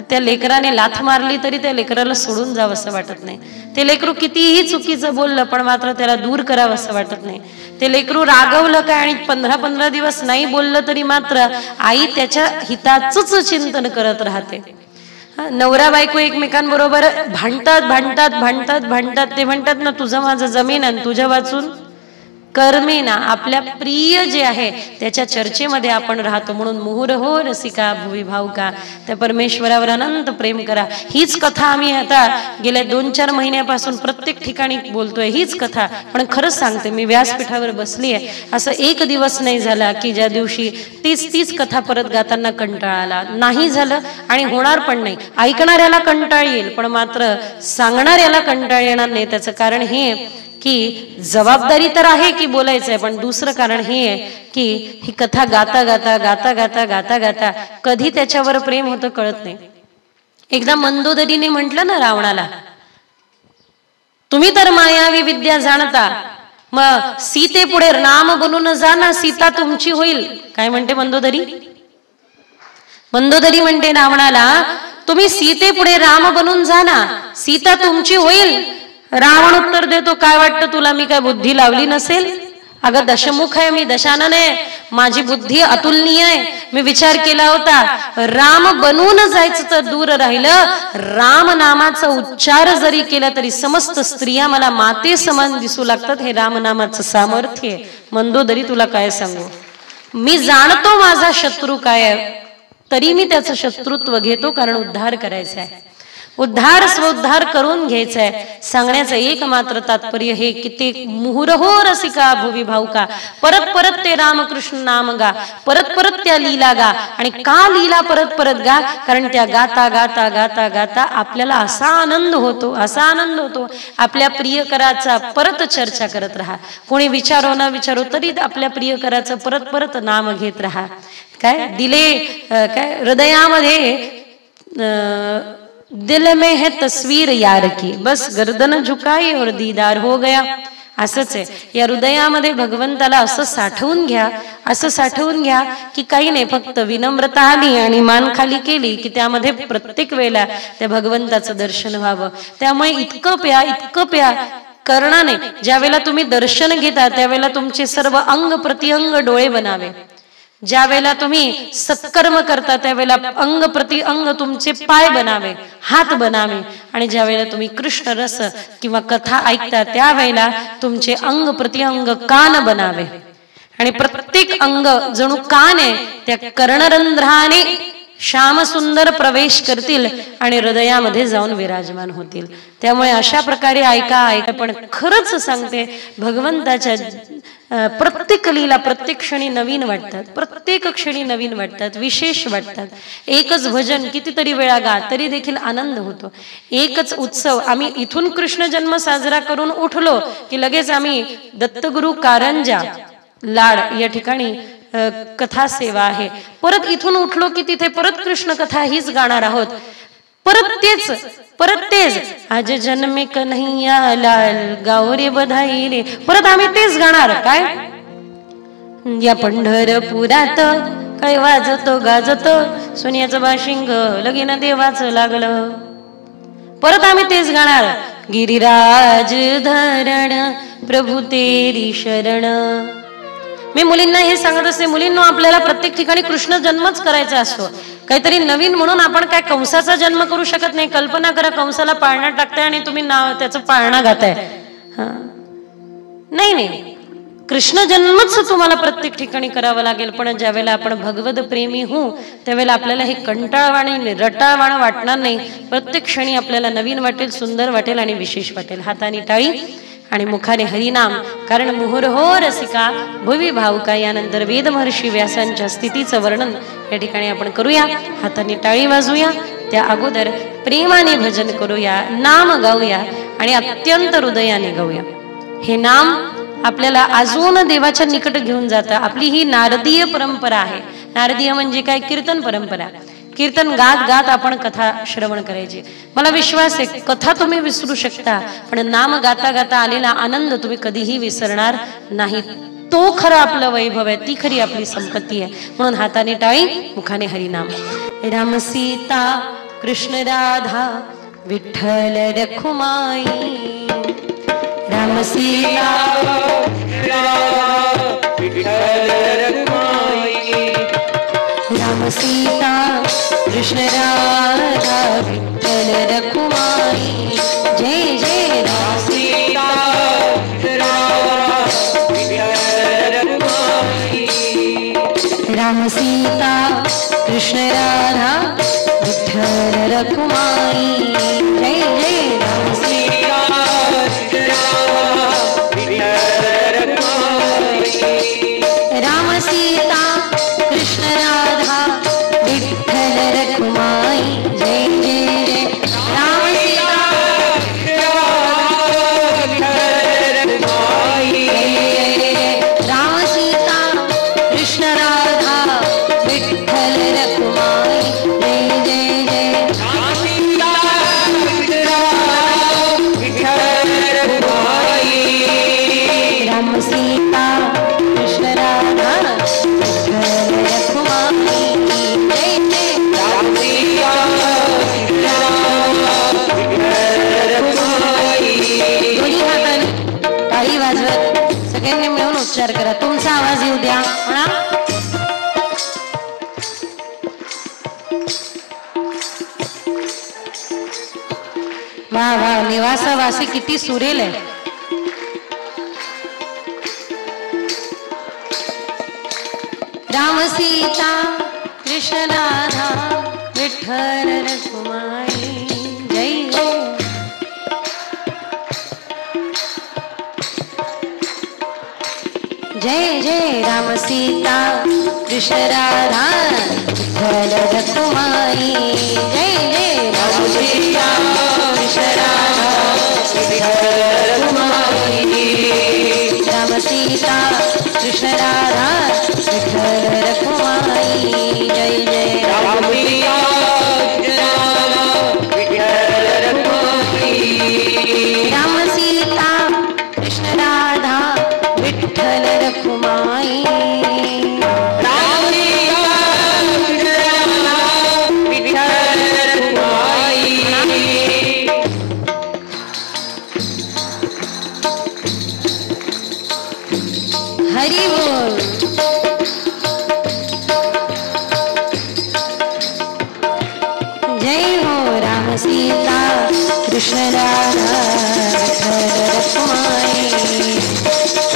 त्या लेकराने लाथ मारली तरी त्या लेकराला सोडून जावं असं वाटत नाही. ते लेकरू कितीही चुकीचं बोललं पण मात्र त्याला दूर करावं असं वाटत नाही. ते लेकरू रागवलं काय आणि 15-15 दिवस नाही बोललं तरी मात्र आई त्याच्या हिताचंच चिंतन करत राहते. नवरा बायको एकमेकांबरोबर भांडतात भांडतात भांडतात भांडतात. ते म्हणतात ना तुझं माझं जमीन आणि तुझ्या वाचून कर्मे ना. आपल्या प्रिय जे आहे त्याच्या चर्चेमध्ये आपण राहतो. म्हणून मुहुरहो रसिका भुवी भावका, त्या परमेश्वरावर अनंत प्रेम करा. हीच कथा आम्ही आता गेल्या 2-4 महिन्यापासून प्रत्येक ठिकाणी बोलतोय. हीच कथा. पण खरंच सांगते मी व्यासपीठावर बसली आहे असं एक दिवस नाही झाला की ज्या दिवशी तीच कथा परत गाताना कंटाळा आला. नाही झालं आणि होणार पण नाही. ऐकणाऱ्याला कंटाळ येईल पण मात्र सांगणाऱ्याला कंटाळ येणार नाही. त्याचं कारण हे की जबाबदारी तर आहे की बोलायचं आहे, पण दुसरं कारण हे आहे की ही कथा गाता गाता गाता गाता गाता गाता कधी त्याच्यावर प्रेम होतं कळत नाही. एकदा मंदोदरीने म्हटलं ना रावणाला तुम्ही तर मायावी विद्या जाणता मग सीते पुढे राम बनून जा ना सीता तुमची होईल. काय म्हणते मंदोदरी? मंदोदरी म्हणते रावणाला तुम्ही सीते पुढे राम बनून जा ना सीता तुमची होईल. रावण उत्तर देतो काय वाटतं तुला मी काय बुद्धी लावली नसेल? अगं दशमुख आहे मी, दशानन आहे, माझी बुद्धी अतुलनीय आहे. मी विचार केला होता राम बनून जायचं तर दूर राहिलं, राम नामाचा उच्चार जरी केला तरी समस्त स्त्रिया मला माते समान दिसू लागतात. हे राम नामाचं सामर्थ्य आहे. मंदोदरी तुला काय सांगू, मी जाणतो माझा शत्रू काय आहे तरी मी त्याचं शत्रुत्व घेतो कारण उद्धार करायचा आहे. उद्धार स्वउद्धार करून घ्यायचा आहे. सांगण्याचं एक मात्र तात्पर्य हे की ते मुहुरहो रसिका भुवी भावका, परत परत ते रामकृष्ण नाम गा, परत परत त्या लीला गा. आणि का लीला परत परत गा? कारण त्या गाता गाता गाता गाता आपल्याला असा आनंद होतो, असा आनंद होतो. आपल्या प्रियकराचा परत चर्चा करत राहा. कोणी विचारो ना विचारो तरी आपल्या प्रियकराचं परत परत नाम घेत राहा. काय दिले काय हृदयामध्ये दिल में है तस्वीर यार की, बस गर्दन झुकाई और दीदार हो गया. असंच आहे. या हृदयामध्ये भगवंताला असं साठवून घ्या, असं साठवून घ्या की काही नाही, फक्त विनम्रता आली आणि मान खाली केली की त्यामध्ये प्रत्येक वेळेला त्या भगवंताचं दर्शन व्हावं. त्यामुळे इतकं प्या करणं नाही. ज्या वेळेला तुम्ही दर्शन घेता त्यावेळेला तुमचे सर्व अंग प्रतिअंग डोळे बनावे. ज्या वेळेला तुम्ही सत्कर्म करता त्यावेळेला अंग प्रति अंग तुमचे पाय बनावे, हात बनावे. आणि ज्या वेळेला तुम्ही कृष्ण रस किंवा कथा ऐकता त्यावेळेला तुमचे अंग प्रति अंग कान बनावे. आणि प्रत्येक अंग जणू कान आहे, त्या कर्णरंध्राने श्याम सुंदर प्रवेश करतील आणि हृदयामध्ये जाऊन विराजमान होतील. त्यामुळे अशा प्रकारे ऐका. पण खरंच सांगते भगवंताच्या प्रत्येक लीला प्रत्येक क्षणी नवीन वाटतात, प्रत्येक क्षणी नवीन वाटतात, विशेष वाटतात. एकच भजन कितीतरी वेळा गा तरी देखील आनंद होतो. एकच उत्सव आम्ही इथून कृष्ण जन्म साजरा करून उठलो की लगेच आम्ही दत्तगुरु कारंजा लाड या ठिकाणी कथा सेवा आहे. परत इथून उठलो की तिथे परत कृष्ण कथा हीच गाणार आहोत. परत तेच आज जन्मे कन्हैया लाल गावरे बधाई रे, परत आम्ही तेच गाणार. काय या पंढरपुरात काय वाजतो गाजतो सोन्याचं बाशिंग लगीन देवाचं लागलं. परत आम्ही तेच गाणार. गिरिराज धरण प्रभू तेरी शरण. मी मुलींना हे सांगत असते, मुलींनो आपल्याला प्रत्येक ठिकाणी कृष्ण जन्मच करायचा असतो. काहीतरी नवीन म्हणून आपण काय कंसाचा जन्म करू शकत नाही. कल्पना करा कंसाला पाळणा टाकताय आणि तुम्ही नाव त्याचं पाळणा गाताय. नाही, कृष्ण जन्मच तुम्हाला प्रत्येक ठिकाणी करावं लागेल, पण ज्यावेळेला आपण भगवत प्रेमी होऊ त्यावेळेला आपल्याला हे कंटाळवाणी रटाळवाणं वाटणार नाही. प्रत्येक क्षणी आपल्याला नवीन वाटेल, सुंदर वाटेल आणि विशेष वाटेल. हाताने टाळी आणि मुखाने हरिनाम. कारण मुहुर्हो रसिका भुवी भावुका. यानंतर वेद महर्षी व्यासांच्या स्थितीचं वर्णन या ठिकाणी आपण करूया. हाताने टाळी वाजूया. त्या अगोदर प्रेमाने भजन करूया, नाम गाऊया आणि अत्यंत हृदयाने गाऊया. हे नाम आपल्याला अजून देवाच्या निकट घेऊन जातं. आपली ही नारदीय परंपरा आहे. नारदीय म्हणजे काय? कीर्तन परंपरा. कीर्तन गात गात आपण कथा श्रवण करायची. मला विश्वास आहे कथा तुम्ही विसरू शकता, पण नाम गाता गाता आलेला आनंद तुम्ही कधीही विसरणार नाही. तो खरं आपलं वैभव आहे, ती खरी आपली संपत्ती आहे. म्हणून हाताने टाळी, मुखाने हरिनाम. राम सीता कृष्ण राधा विठ्ठल रखुमाई. राम सीता राम सीता कृष्ण राधा विठ्ठल रखुमाई. जय जय राम सीता राम सीता कृष्ण राधा विठ्ठल रखुमाई. जय जय राम सीता राम सीता कृष्ण राधा विठ्ठल रखुमाई. जय जय जय राम सीता राम सीता कृष्ण राधा विठ्ठल रखुमाई. जय जय जय राम सीता कृष्ण राधा विठ्ठल रखुमाई. जय जय राम सीता दोन्ही हाताने टाळी वाजवत सगळ्यांनी मिळून उच्चार करा. तुमचा आवाज येऊ द्या. म्हणा वा वा. निवासावासी किती सुरेल आहे. राम सीता कृष्ण राधा विठ्ठल रखुमाई. जय जय जय जय राम सीता कृष्ण राधा विठ्ठल रखुमाई. जय जय राम सीता कृष्ण राधा विठ्ठल रखुमाई. राम सीता कृष्ण राधा विठ्ठल रखुमाई. जय जय राम सीता राम सीता कृष्ण राधा विठ्ठल रखुमाई. हरि बोल. जय हो राम सीता कृष्ण राधा विठ्ठल रखुमाई.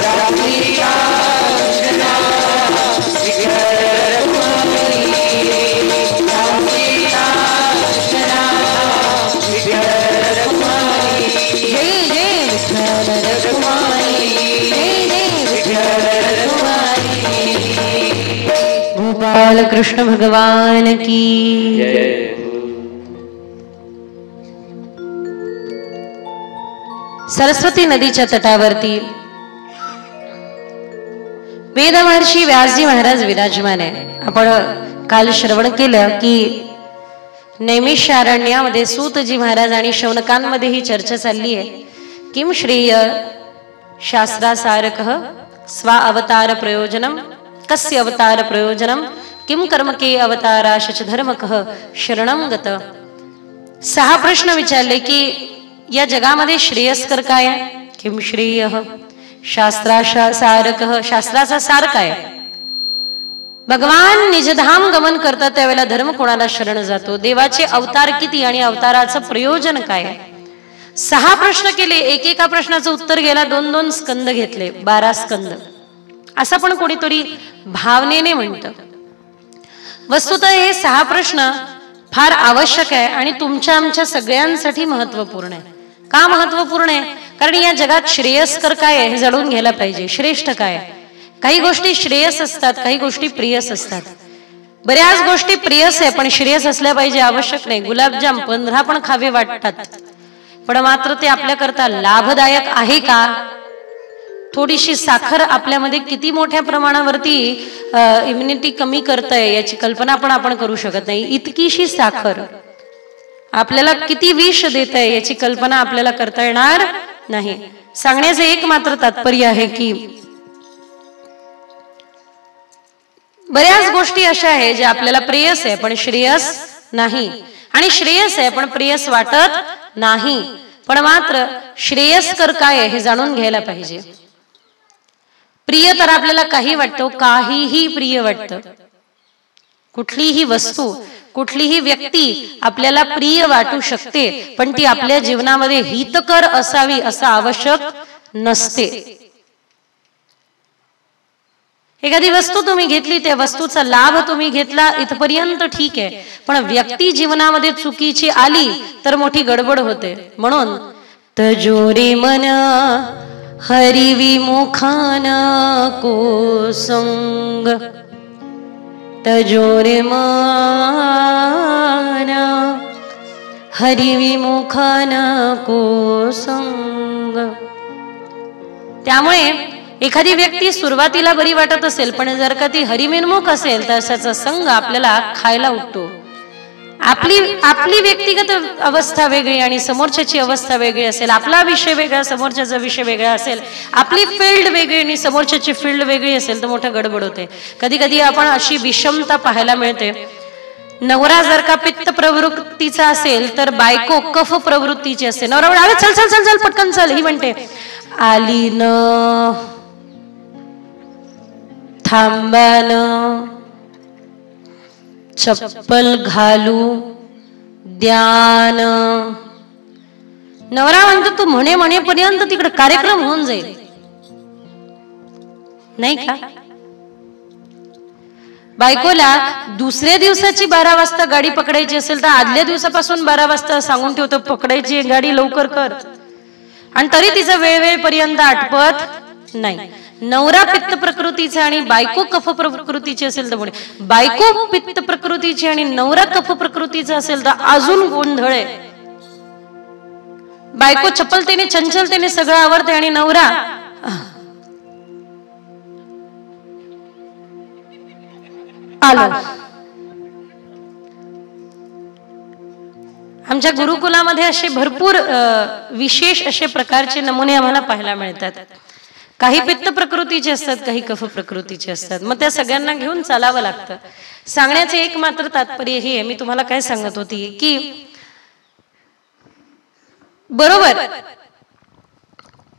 राम सीता कृष्ण राधा विठ्ठल रखुमाई. राम सीता कृष्ण राधा विठ्ठल रखुमाई. जय जय विठ्ठल रखुमाई. जय जय विठ्ठल रखुमाई. गोपाल कृष्ण भगवान की जय. सरस्वती नदीच्या तटावरती वेद महर्षी व्यासजी महाराज विराजमान आहे. आपण काल श्रवण केलं की नैमिषारण्यामध्ये सूतजी महाराज आणि शौनकांमध्ये ही चर्चा चालली आहे. किम श्रेय शास्त्रासारकः स्वा अवतार प्रयोजनम कस्य अवतार प्रयोजनम किम कर्म के अवताराश धर्मकः शरणं गत. 6 प्रश्न विचारले की या जगामध्ये श्रेयस्कर काय आहे. किम श्रेय शास्त्रासारकः शास्त्राचा सार काय. भगवान निजधाम गमन करतात त्यावेळेला धर्म कोणाला शरण जातो. देवाचे अवतार किती आणि अवताराचं प्रयोजन काय. 6 प्रश्न केले. एकेका प्रश्नाचं उत्तर गेला. 2-2 स्कंद घेतले. 12 स्कंद. असं पण कोणीतरी भावनेने म्हणतं. वस्तुतः हे 6 प्रश्न फार आवश्यक आहे आणि तुमच्या आमच्या सगळ्यांसाठी महत्वपूर्ण आहे. का महत्वपूर्ण आहे? कारण या जगात श्रेयस्कर काय आहे हे जाणून घ्यायला पाहिजे. श्रेष्ठ काय आहे? काही गोष्टी श्रेयस असतात, काही गोष्टी प्रियस असतात. बऱ्याच गोष्टी प्रियस आहे पण श्रेयस असल्या पाहिजे आवश्यक नाही. गुलाबजाम 15 पण खावे वाटतात, पण मात्र ते आपल्याकरता लाभदायक आहे का? थोडीशी साखर आपल्यामध्ये किती मोठ्या प्रमाणावरती इम्युनिटी कमी करतंय याची कल्पना पण आपण करू शकत नाही. इतकीशी साखर आपल्याला किती विष देत आहे याची कल्पना आपल्याला करता येणार नाही. सांगण्याचं एक मात्र तात्पर्य आहे की बऱ्याच गोष्टी अशा आहेत ज्या आपल्याला प्रेयस आहे पण श्रेयस नाही, आणि श्रेयस आहे पण प्रेयस वाटत नाही. पण मात्र श्रेयस्कर काय आहे हे जाणून घ्यायला पाहिजे. प्रिय तर आपल्याला काही वाटतं, काहीही प्रिय वाटतं. कुठलीही वस्तू, कुठलीही व्यक्ती आपल्याला प्रिय वाटू शकते, पण ती आपल्या जीवनामध्ये हितकर असावी असं आवश्यक नसते. एखादी वस्तू तुम्ही घेतली, त्या वस्तूचा लाभ तुम्ही घेतला इथपर्यंत ठीक आहे, पण व्यक्ती जीवनामध्ये चुकीची आली तर मोठी गडबड होते. म्हणून तजोरे मन हरिविमुखान को संग, तजोरे मन हरिविमुखान को संग. त्यामुळे एखादी व्यक्ती सुरुवातीला बरी वाटत असेल, पण जर का ती हरिविमुख असेल तर त्याचा संग आपल्याला खायला उठतो. आपली व्यक्तिगत अवस्था वेगळी आणि समोरच्याची अवस्था वेगळी असेल, आपला विषय वेगळा समोरच्याचा विषय वेगळा असेल, आपली फील्ड वेगळी आणि समोरच्याची फील्ड वेगळी असेल तर मोठं गडबड होते. कधी कधी आपण अशी विषमता पाहायला मिळते. नवरा जर का पित्त प्रवृत्तीचा असेल तर बायको कफ प्रवृत्तीची असते. नवरा म्हणतो चल चल चल चल पटकन चल, ही म्हणते आली न थांबान चप्पल घालू द्यान. नवरा म्हणतो तू म्हणेपर्यंत तिकडे कार्यक्रम होऊन जाईल, नाही का? बायकोला दुसऱ्या दिवसाची 12 वाजता गाडी पकडायची असेल तर आदल्या दिवसापासून 12 वाजता सांगून ठेवतो पकडायची गाडी, लवकर कर, आणि तरी तिचं वेळेपर्यंत आटपत नाही. नवरा पित्त प्रकृतीचा आणि बायको कफ प्रकृतीची असेल तर म्हणे, बायको पित्त प्रकृतीची आणि नवरा कफ प्रकृतीचा असेल तर अजून गोंधळ आहे. बायको चपलतेने चंचलतेने सगळं आवडते आणि नवरा आलो. आमच्या गुरुकुलामध्ये असे भरपूर विशेष असे प्रकारचे नमुने आम्हाला पाहायला मिळतात. काही पित्त प्रकृतीचे असतात, काही कफ प्रकृतीचे असतात. मग त्या सगळ्यांना घेऊन चालावं लागतं. सांगण्याचे एक मात्र तात्पर्य हे, मी तुम्हाला काय सांगत होती की बरोबर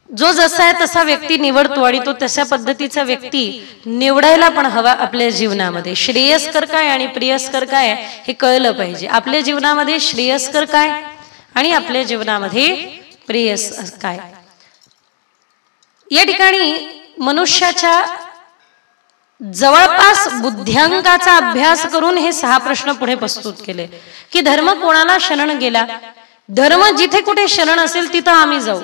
जो जसा आहे तसा व्यक्ती निवडतो आणि तो तशा पद्धतीचा व्यक्ती निवडायला पण हवा. आपल्या जीवनामध्ये श्रेयस्कर काय आणि प्रियस्कर काय हे कळलं पाहिजे. आपल्या जीवनामध्ये श्रेयस्कर काय आणि आपल्या जीवनामध्ये प्रियस्कर काय. या ठिकाणी मनुष्याच्या जवळपास बुद्ध्यांकाचा अभ्यास करून हे 6 प्रश्न पुढे प्रस्तुत केले की धर्म कोणाला शरण गेला. धर्म जिथे कुठे शरण असेल तिथं आम्ही जाऊ.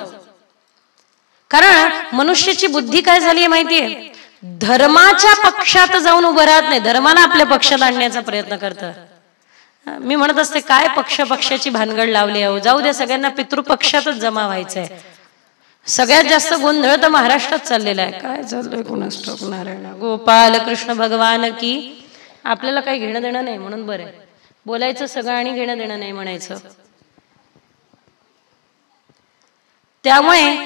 कारण मनुष्याची बुद्धी काय झाली माहितीये, धर्माच्या पक्षात जाऊन उभं राहत नाही, धर्माला आपल्या पक्षात आणण्याचा प्रयत्न करतं. मी म्हणत असते काय पक्षाची भानगड लावली आहे, जाऊ द्या, सगळ्यांना पितृपक्षातच जमा व्हायचंय. सगळ्यात जास्त गोंधळ तर महाराष्ट्रात चाललेला आहे. काय चाललंय कोणास ठाऊक. नारायण गोपाल कृष्ण भगवान की. आपल्याला काही घेणं देणं नाही म्हणून बरं आहे, बोलायचं सगळं आणि घेणं देणं नाही म्हणायचं. त्यामुळे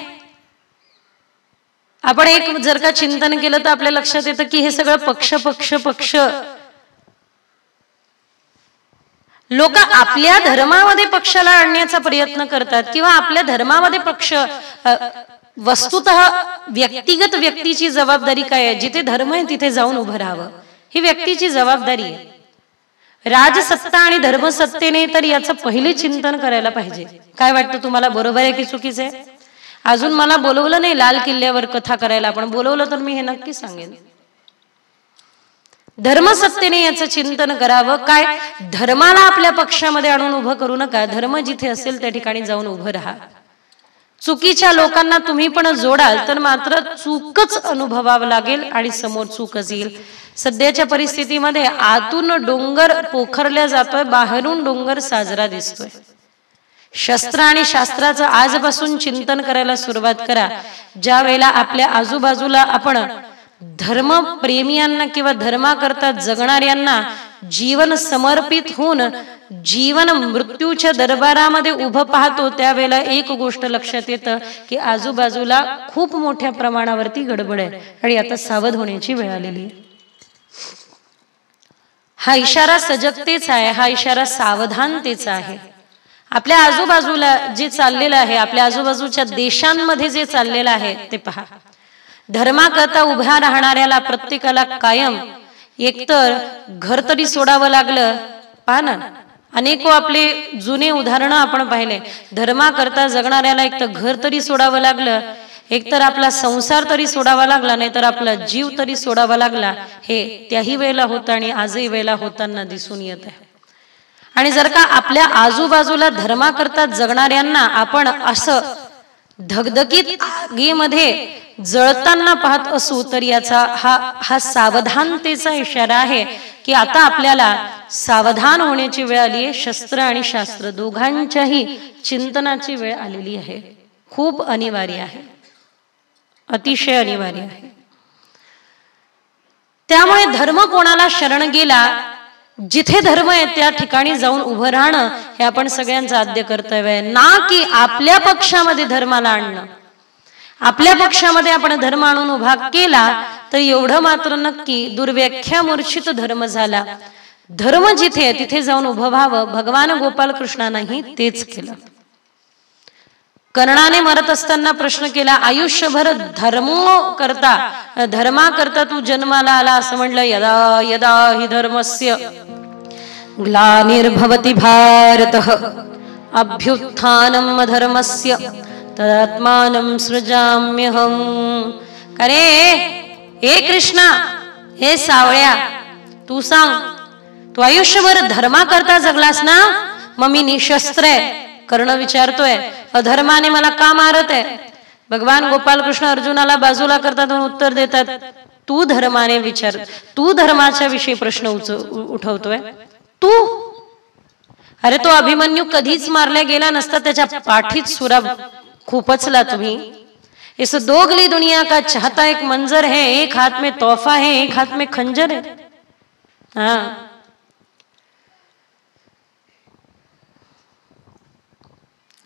आपण एक जर का चिंतन केलं तर आपल्या लक्षात येतं की हे सगळं पक्ष लोक आपल्या धर्मामध्ये पक्षाला आणण्याचा प्रयत्न करतात किंवा आपल्या धर्मामध्ये पक्ष. वस्तुतः व्यक्तिगत व्यक्तीची जबाबदारी काय आहे, जिथे धर्म आहे तिथे जाऊन उभं राहावं, ही व्यक्तीची जबाबदारी आहे. राजसत्ता आणि धर्मसत्तेने तर याचं पहिले चिंतन करायला पाहिजे. काय वाटतं तुम्हाला, बरोबर आहे की चुकीचं आहे? अजून मला बोलवलं नाही लाल किल्ल्यावर कथा करायला, पण बोलवलं तर मी हे नक्की सांगेन. धर्मसत्तेने याचं चिंतन करावं. काय, धर्माला आपल्या पक्षामध्ये आणून उभं करू नका. धर्म जिथे असेल त्या ठिकाणी जाऊन उभं राहा. चुकीच्या लोकांना तुम्ही पण जोडाल तर मात्र चूकच अनुभवावं लागेल आणि समोर चूकच येईल. सध्याच्या परिस्थितीमध्ये आतून डोंगर पोखरल्या जातोय, बाहेरून डोंगर साजरा दिसतोय. शस्त्र आणि शास्त्राचं आजपासून चिंतन करायला सुरुवात करा. ज्या वेळेला आपल्या आजूबाजूला आपण धर्मप्रेमियांना किंवा धर्माकरता जगणाऱ्यांना जीवन समर्पित होऊन जीवन मृत्यूच्या दरबारामध्ये उभं पाहतो, त्यावेळेला एक गोष्ट लक्षात येतं की आजूबाजूला खूप मोठ्या प्रमाणावरती गडबड आहे आणि आता सावध होण्याची वेळ आलेली आहे. हा इशारा सजगतेचा आहे, हा इशारा सावधानतेचा आहे. आपल्या आजूबाजूला जे चाललेलं आहे, आपल्या आजूबाजूच्या देशांमध्ये जे चाललेलं आहे ते पहा. धर्माकरता उभ्या राहणाऱ्याला प्रत्येकाला कायम एकतर घर तरी सोडावं लागलं. पहा ना, अनेक आपले जुने उदाहरणं आपण पाहिले. धर्माकरता जगणाऱ्याला एकतर घर तरी सोडावं लागलं, एकतर आपला संसार तरी सोडावा लागला, नाही तर आपला जीव तरी सोडावा लागला. हे त्याही वेळेला होतं आणि आजही वेळेला होताना दिसून येत आहे. आणि जर का आपल्या आजूबाजूला धर्माकरता जगणाऱ्यांना आपण असं धगधगीत आगीमध्ये जळताना पाहत असू तर याचा हा सावधानतेचा इशारा आहे की आता आपल्याला सावधान होण्याची वेळ आली आहे. शस्त्र आणि शास्त्र दोघांच्याही चिंतनाची वेळ आलेली आहे. खूप अनिवार्य आहे, अतिशय अनिवार्य आहे. त्यामुळे धर्म कोणाला शरण गेला, जिथे धर्म आहे त्या ठिकाणी जाऊन उभं राहणं हे आपण सगळ्यांचं आद्य कर्तव्य आहे. ना की आपल्या पक्षामध्ये धर्माला आणणं. आपल्या पक्षामध्ये आपण धर्म आणून उभा केला तर एवढं मात्र नक्की दुर्व्याख्या मूर्छित धर्म झाला. धर्म जिथे आहे तिथे जाऊन उभं व्हावं. भगवान गोपाल कृष्णांनाही तेच केलं. कर्णाने मरत असताना प्रश्न केला, आयुष्यभर धर्माकरता तू जन्माला आला असं म्हणलं. यदा यदा हि धर्मस्य ग्लानिर्भवति भारतः अभ्युत्थानम् धर्मस्य तदात्मानं सृजाम्यहम्. अरे हे कृष्णा, हे सावळ्या, तू सांग, तू आयुष्यभर धर्माकरता जगलास ना, मग मी निशस्त्र आहे. कर्ण विचारतोय, अधर्माने मला का मारत आहे? भगवान गोपाल कृष्ण अर्जुनाला बाजूला करतात, उत्तर देतात, तू धर्माने विचार, तू धर्माच्या विषयी प्रश्न उठवतोय. तू, अरे तो अभिमन्यू कधीच मारल्या गेला नसता, त्याच्या पाठीत सुरा खूपचला तुम्ही. इस दोगली दुनिया का चाहता एक मंजर है, एक हाथ में तोहफा है, एक हाथ में खंजर है. हाँ,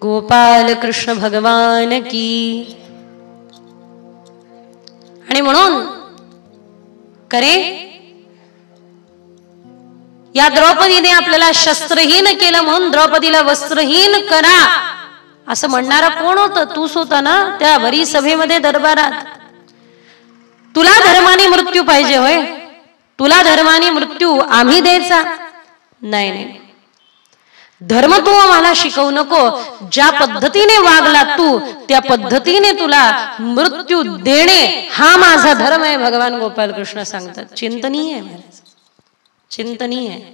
गोपाल कृष्ण भगवान की. आणि म्हणून करे या द्रौपदीने आपल्याला शस्त्रहीन केलं म्हणून द्रौपदीला वस्त्रहीन करा असं म्हणणारा कोण होतं? तूच होता ना त्या भरी सभेमध्ये, दरबारात. तुला धर्माने मृत्यू पाहिजे होय? तुला धर्माने मृत्यू आम्ही द्यायचा नाही. नाही, धर्म तू आम्हाला शिकवू नको. ज्या पद्धतीने वागला तू त्या पद्धतीने तुला मृत्यू देणे हा माझा धर्म आहे. भगवान गोपाल कृष्ण सांगतात. चिंतनीय आहे महाराज, चिंतनीय आहे.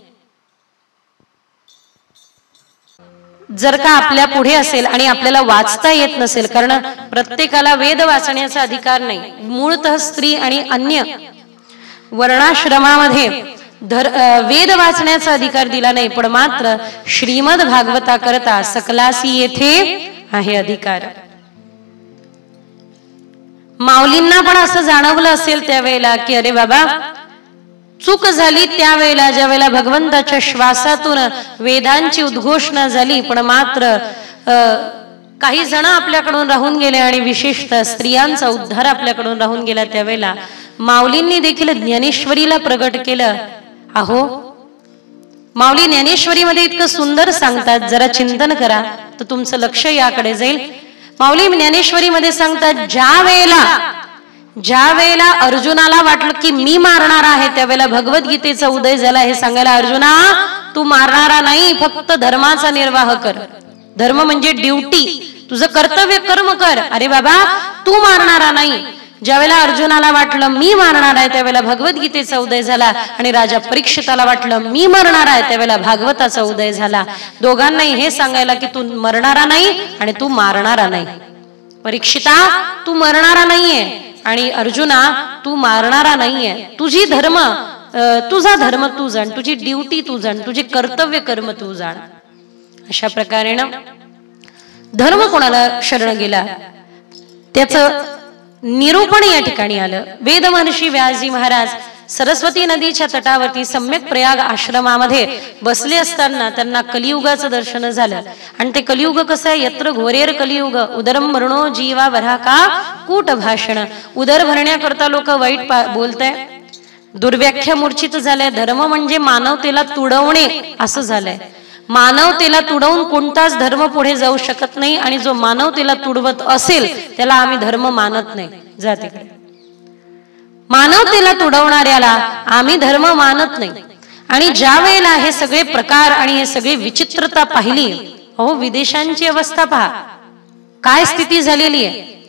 जर का आपल्या पुढे असेल आणि आपल्याला वाचता येत नसेल, कारण प्रत्येकाला वेद वाचण्याचा अधिकार नाही. मूळतः स्त्री आणि अन्य वर्णाश्रमामध्ये वेद वाचण्याचा अधिकार दिला नाही, पण मात्र श्रीमद भागवता करता सकलासी येथे आहे अधिकार. माऊलींना पण असं जाणवलं असेल त्यावेळेला की अरे बाबा चूक झाली, त्यावेळेला ज्या वेळेला भगवंताच्या श्वासातून वेदांची उद्घोषणा झाली, पण मात्र काही जण आपल्याकडून राहून गेले आणि विशेषतः स्त्रियांचा उद्धार आपल्याकडून राहून गेला. त्यावेळेला माऊलींनी देखील ज्ञानेश्वरीला प्रगट केलं. अहो, माऊली ज्ञानेश्वरीमध्ये इतकं सुंदर सांगतात, जरा चिंतन करा तर तुमचं लक्ष याकडे जाईल. माऊली ज्ञानेश्वरीमध्ये सांगतात, ज्या वेळेला अर्जुनाला वाटलं की मी मारणार आहे, त्यावेळेला भगवद्गीतेचा उदय झाला हे सांगायला, अर्जुना तू मारणारा नाही, फक्त धर्माचा निर्वाह कर. धर्म म्हणजे ड्युटी. तुझं कर्तव्य कर्म कर. अरे बाबा तू मारणारा नाही. ज्यावेळेला अर्जुनाला वाटलं मी मारणार आहे त्यावेळेला भगवद्गीतेचा उदय झाला आणि राजा परीक्षिताला वाटलं मी मरणार आहे त्यावेळेला भागवताचा उदय झाला. दोघांनाही हे सांगायला की तू मरणारा नाही आणि तू मारणारा नाही. परीक्षिता तू मरणारा नाहीये आणि अर्जुना तू मारणारा नाहीये. तुझा धर्म तू जाण, तुझी ड्युटी तू जाण, तुझे कर्तव्य कर्म तू जाण. अशा प्रकारे ना धर्म कोणाला शरण गेला त्याचं निरूपण या ठिकाणी आलं. वेद महर्षी व्यासजी महाराज सरस्वती नदीच्या तटावरती सम्यक प्रयाग आश्रमामध्ये बसले असताना त्यांना कलियुगाचं दर्शन झालं. आणि ते कलियुग कसं आहे, यत्र घोरेर कलियुग उदरम मरणो जीवा वरा का कूट भाषण. उदर भरण्याकरता लोक वाईट बोलताय, दुर्व्याख्या मूर्छित झालंय. धर्म म्हणजे मानवतेला तुडवणे असं झालंय. मानवतेला तुडवून कोणताच धर्म पुढे जाऊ शकत नाही आणि जो मानवतेला तुडवत असेल त्याला आम्ही धर्म मानत नाही. जाते मानवतेला तुडवणाऱ्याला आम्ही धर्म मानत नाही. आणि ज्या वेळेला हे सगळे प्रकार आणि हे सगळे विचित्रता पाहिली, अहो विदेशांची अवस्था पहा काय स्थिती झालेली आहे.